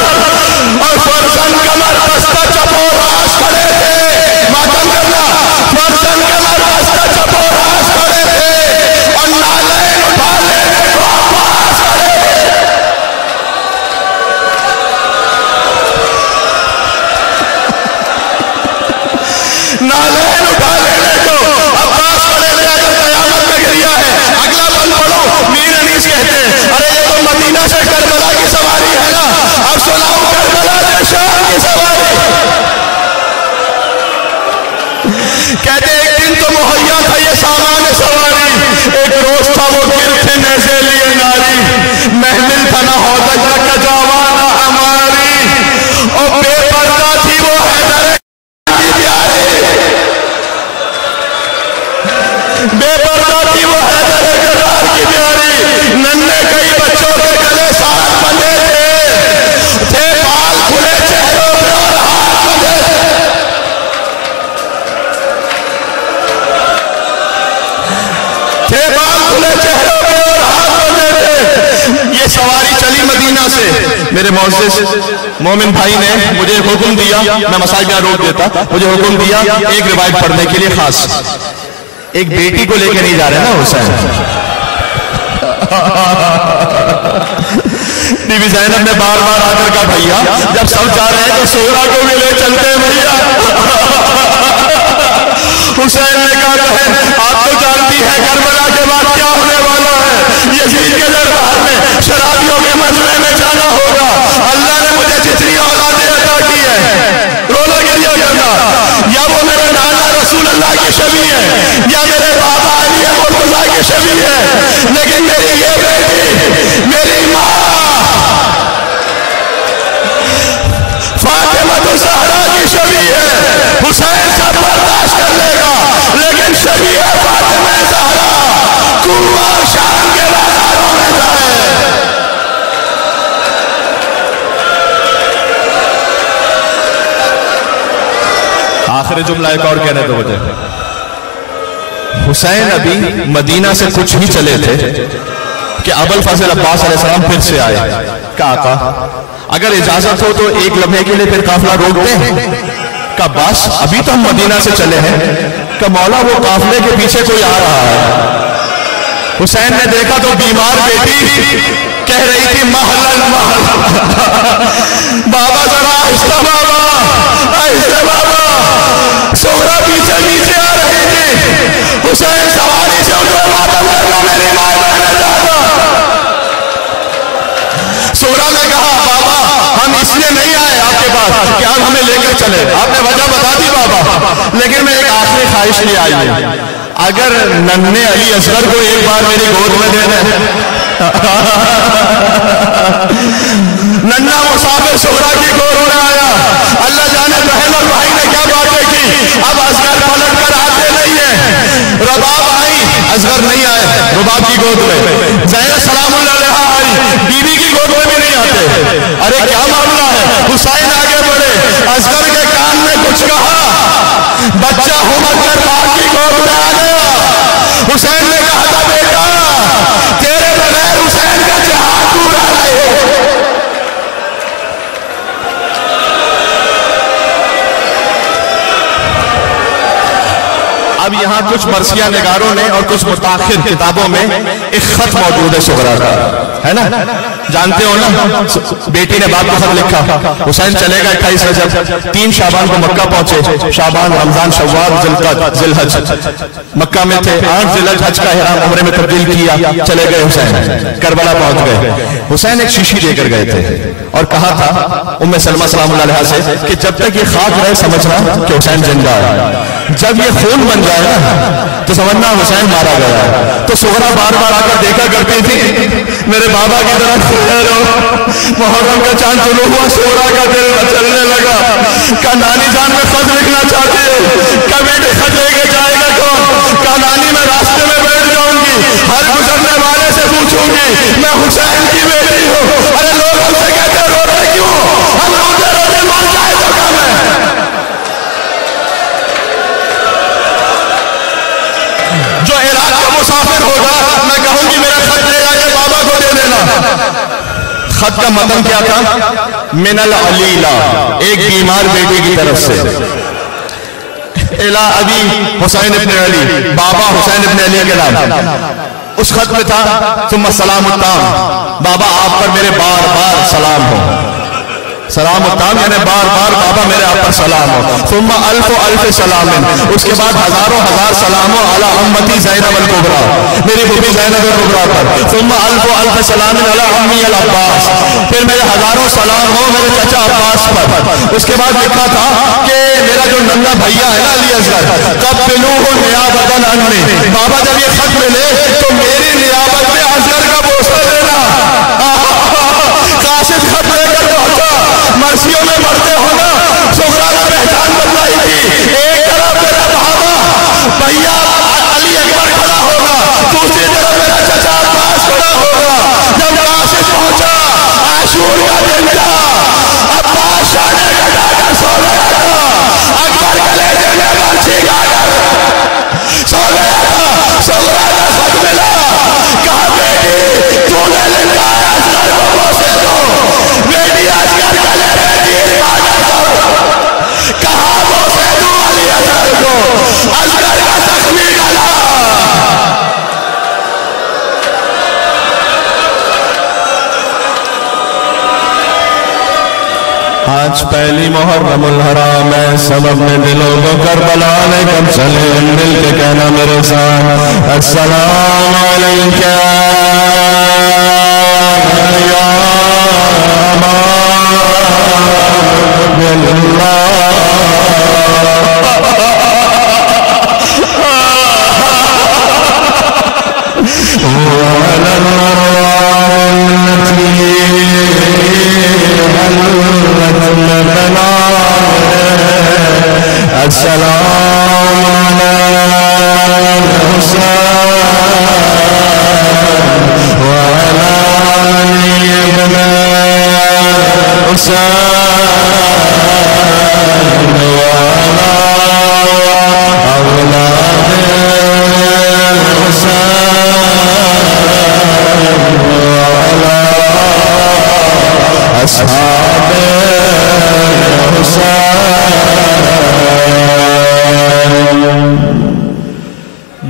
और फरजन कमर बस्ता चपो रास खड़े थे, मातम करना, फरजन कमर बस्ता चपो रास खड़े थे, और नालैन उठा लेने को अब्बास खड़े थे। नालैन उठा लेने को अब्बास खड़े थे। अगर कयामत में गिरिया है, अगला बंद पढ़ो, मीर अनीस कहते हैं, अरे ये तो मदीना से करबला की सवारी है ना, अब सुनाओ करबला से शाम की सवारी। कहते एक दिन तो मुहैया था ये सामान सवारी, एक रोज था वो गिर थे नैज़े लिए नारी, महमिल था ना हौदज का जवाना हमारी, और बेपर्दा थी वो हैदर की प्यारी, बेपर्दा थी वो हैदर करार की प्यारी, नन्हे कई बच्चों के गले साथ बंधे थे बाल खुले चेहरों पे और हाथ बंधे थे बाल खुले चेहरों पे और हाथ बंधे थे। ये सवारी चली मदीना से। मेरे मोअज़्ज़िज़ मोमिन भाई ने मुझे हुक्म दिया, मैं मसाइल में रोक देता, मुझे हुक्म दिया एक रिवायत पढ़ने के लिए, खास एक बेटी को लेकर नहीं जा रहे ना हुसैन। बीबी ज़ैनब ने बार बार आकर कहा, भैया जब सब जा रहे हैं तो सोहरा को भी ले चलते हैं भैया। हुसैन ने कहा, आप तो जानती है करबला के बाद क्या होने वाला है, यजीद के दरबार में शराबियों के मजमे में जाना होगा। अल्लाह ने मुझे जितनी औलादें अता की है, रोना गिरिया करना, या वो मेरे नाना रसूल अल्लाह की शबी है, या मेरे बाबा अली मुर्तज़ा की शबी है, लेकिन मेरी ये बेटी, मेरी माँ फातिमा तो ज़हरा की शबी है। हुसैन सब बर्दाश्त कर लेगा, लेकिन शबी है फातिमा ज़हरा, कुव्वा और शान के बाजारों में जाए। आखिरी जुमला एक और कहने दो मुझे। हुसैन अभी मदीना से कुछ ही चले थे कि अबुल फजल अब्बास अलैहिस्सलाम फिर से आए। कहा अगर इजाजत हो तो एक लम्हे के लिए फिर काफिला रोक दें। का बस अभी तो हम मदीना से चले हैं, का मौला वो काफिले के पीछे कोई आ रहा है। हुसैन ने देखा तो बीमार बेटी कह रही थी महलन महल, बाबा जरा आहिस्ता बाबा, आहिस्ता बाबा। सोहरा पीछे नीचे आ रही थी। हुसैन सवारी से उनको मातम करना, मेरी माँ बहने जाता। सोहरा ने कहा, बाबा हम इसलिए नहीं आए आपके पास कि आप हमें लेकर चले, आपने वजह बता दी बाबा, लेकिन मैं एक आखिरी ख्वाहिश लिए आई हूं, अगर नन्हे अली असगर को एक बार मेरी गोद में दे दें नन्ना मुसाफिर सुगरा की गोद में आया। अल्लाह जाने बहन और भाई ने क्या बातें की। अब असगर पलट कर आते नहीं है। रबाब आई, असगर नहीं आए रबाब की गोद में। ज़ैनब सलामुल्लाह अलैहा आई, बीवी की गोद में भी नहीं आते। अरे क्या मामला है? हुसैन आगे बढ़े, असगर के कान में कुछ कहा, बच्चा हुमत कर बाप की गोद में आ गया। हुसैन ने कहा था बेटा तेरे बगैर हुसैन का जहां पूरा नहीं। अब यहाँ कुछ मरसिया निगारों ने और कुछ मुताखिर किताबों में एक खत मौजूद है सुगरा का, है ना? जानते हो ना, बेटी ने बाप को खत लिखा, हुसैन चलेगा 28 रजब, 3 शाबान को मक्का पहुंचे। शाबान, रमजान, शव्वाल, जिलहज मक्का में थे। 8 जिलहज हज का इहराम उम्रे में तब्दील किया, चले गए हुसैन, करबला पहुंच गए। हुसैन एक शीशी देकर गए थे और कहा था उम्मे सलमा सलामुल्लाह अलैहा से कि जब तक ये खाक रहे समझना कि हुसैन जिंदा है, जब ये खून बन जाए ना तो समझना हुसैन मारा गया है। तो सुगरा बार बार आकर देखा करती थी, मेरे बाबा की तरह मुहर्रम का चांद शुरू हुआ, सुगरा का दिल चलने लगा। का नानी जान में खत लिखना चाहती है, कभी भी खत लेके जाएगा कौन? का नानी मैं रास्ते में बैठ जाऊंगी, हर गुजरने वाले से पूछूंगी मैं हुसैन की बेटी हूँ। अरे लोग हमसे कहते रो रहे क्यों? हम रोते रोते मर जाए तो कम है। जो इराक का मुसाफिर होगा मैं कहूंगी मेरा खत ले जाके बाबा को दे देना। खत का मतलब क्या था? मिनल अलीला, एक बीमार बेटी की तरफ से, इला अबी हुसैन इब्न अली, बाबा हुसैन इब्न अली के नाम। उस खत में था सुम्मा सलामुत्ताम, बाबा आप पर मेरे बार बार सलाम हो। सलामुत्ताम यानी बार बार बाबा मेरे आप पर सलाम हो। सुम्मा अल्फ अल्फ सलामिन, उसके बाद हजारों हजार सलामों अला उम्मती ज़ैनब अल कुबरा, मेरी बीबी ज़ैनब अल कुबरा पर। सुम्मा अल्फ अल्फ सलामिन अला अम्मी अल अब्बास, फिर मेरे हजारों सलाम हो मेरे चाचा अब्बास पर। उसके बाद लिखा था कि मेरा जो नन्ना भैया है ना अली असगर, कब्बिलूहु नियाबतन अन्नी, बाबा जब ये खत मिले तो मेरी नियाबत में असगर का बोसा देना। काशिफ खत लेकर पहुंचा, मर्सियों में मरते हो ना, सुगरा का पहचान बदलाई थी। एक तरफ मेरा बाबा भैया अली अकबर खड़ा होगा, दूसरी तरफ मेरा चाचा अब्बास खड़ा होगा। जब काशिफ पहुंचा, आशूर का दिन था, अब्बास शाने कटाकर सो गया था, अकबर कलेजे में बर्छी खाकर सो गया था। सुगरा का खत मिला, कहा बेटी तूने लिखा है असगर को बोसे दो। बेटी असगर गले में तीर मारकर दो, कहा बोसे दो अली असगर को, असगर का जख्मी गला। आज पहली मुहर्रमुल हराम है, सब अपने दिलों को करबला में कब चले, मिल के कहना मेरे साथ अस्सलाम अलैका या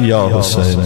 या हुसैन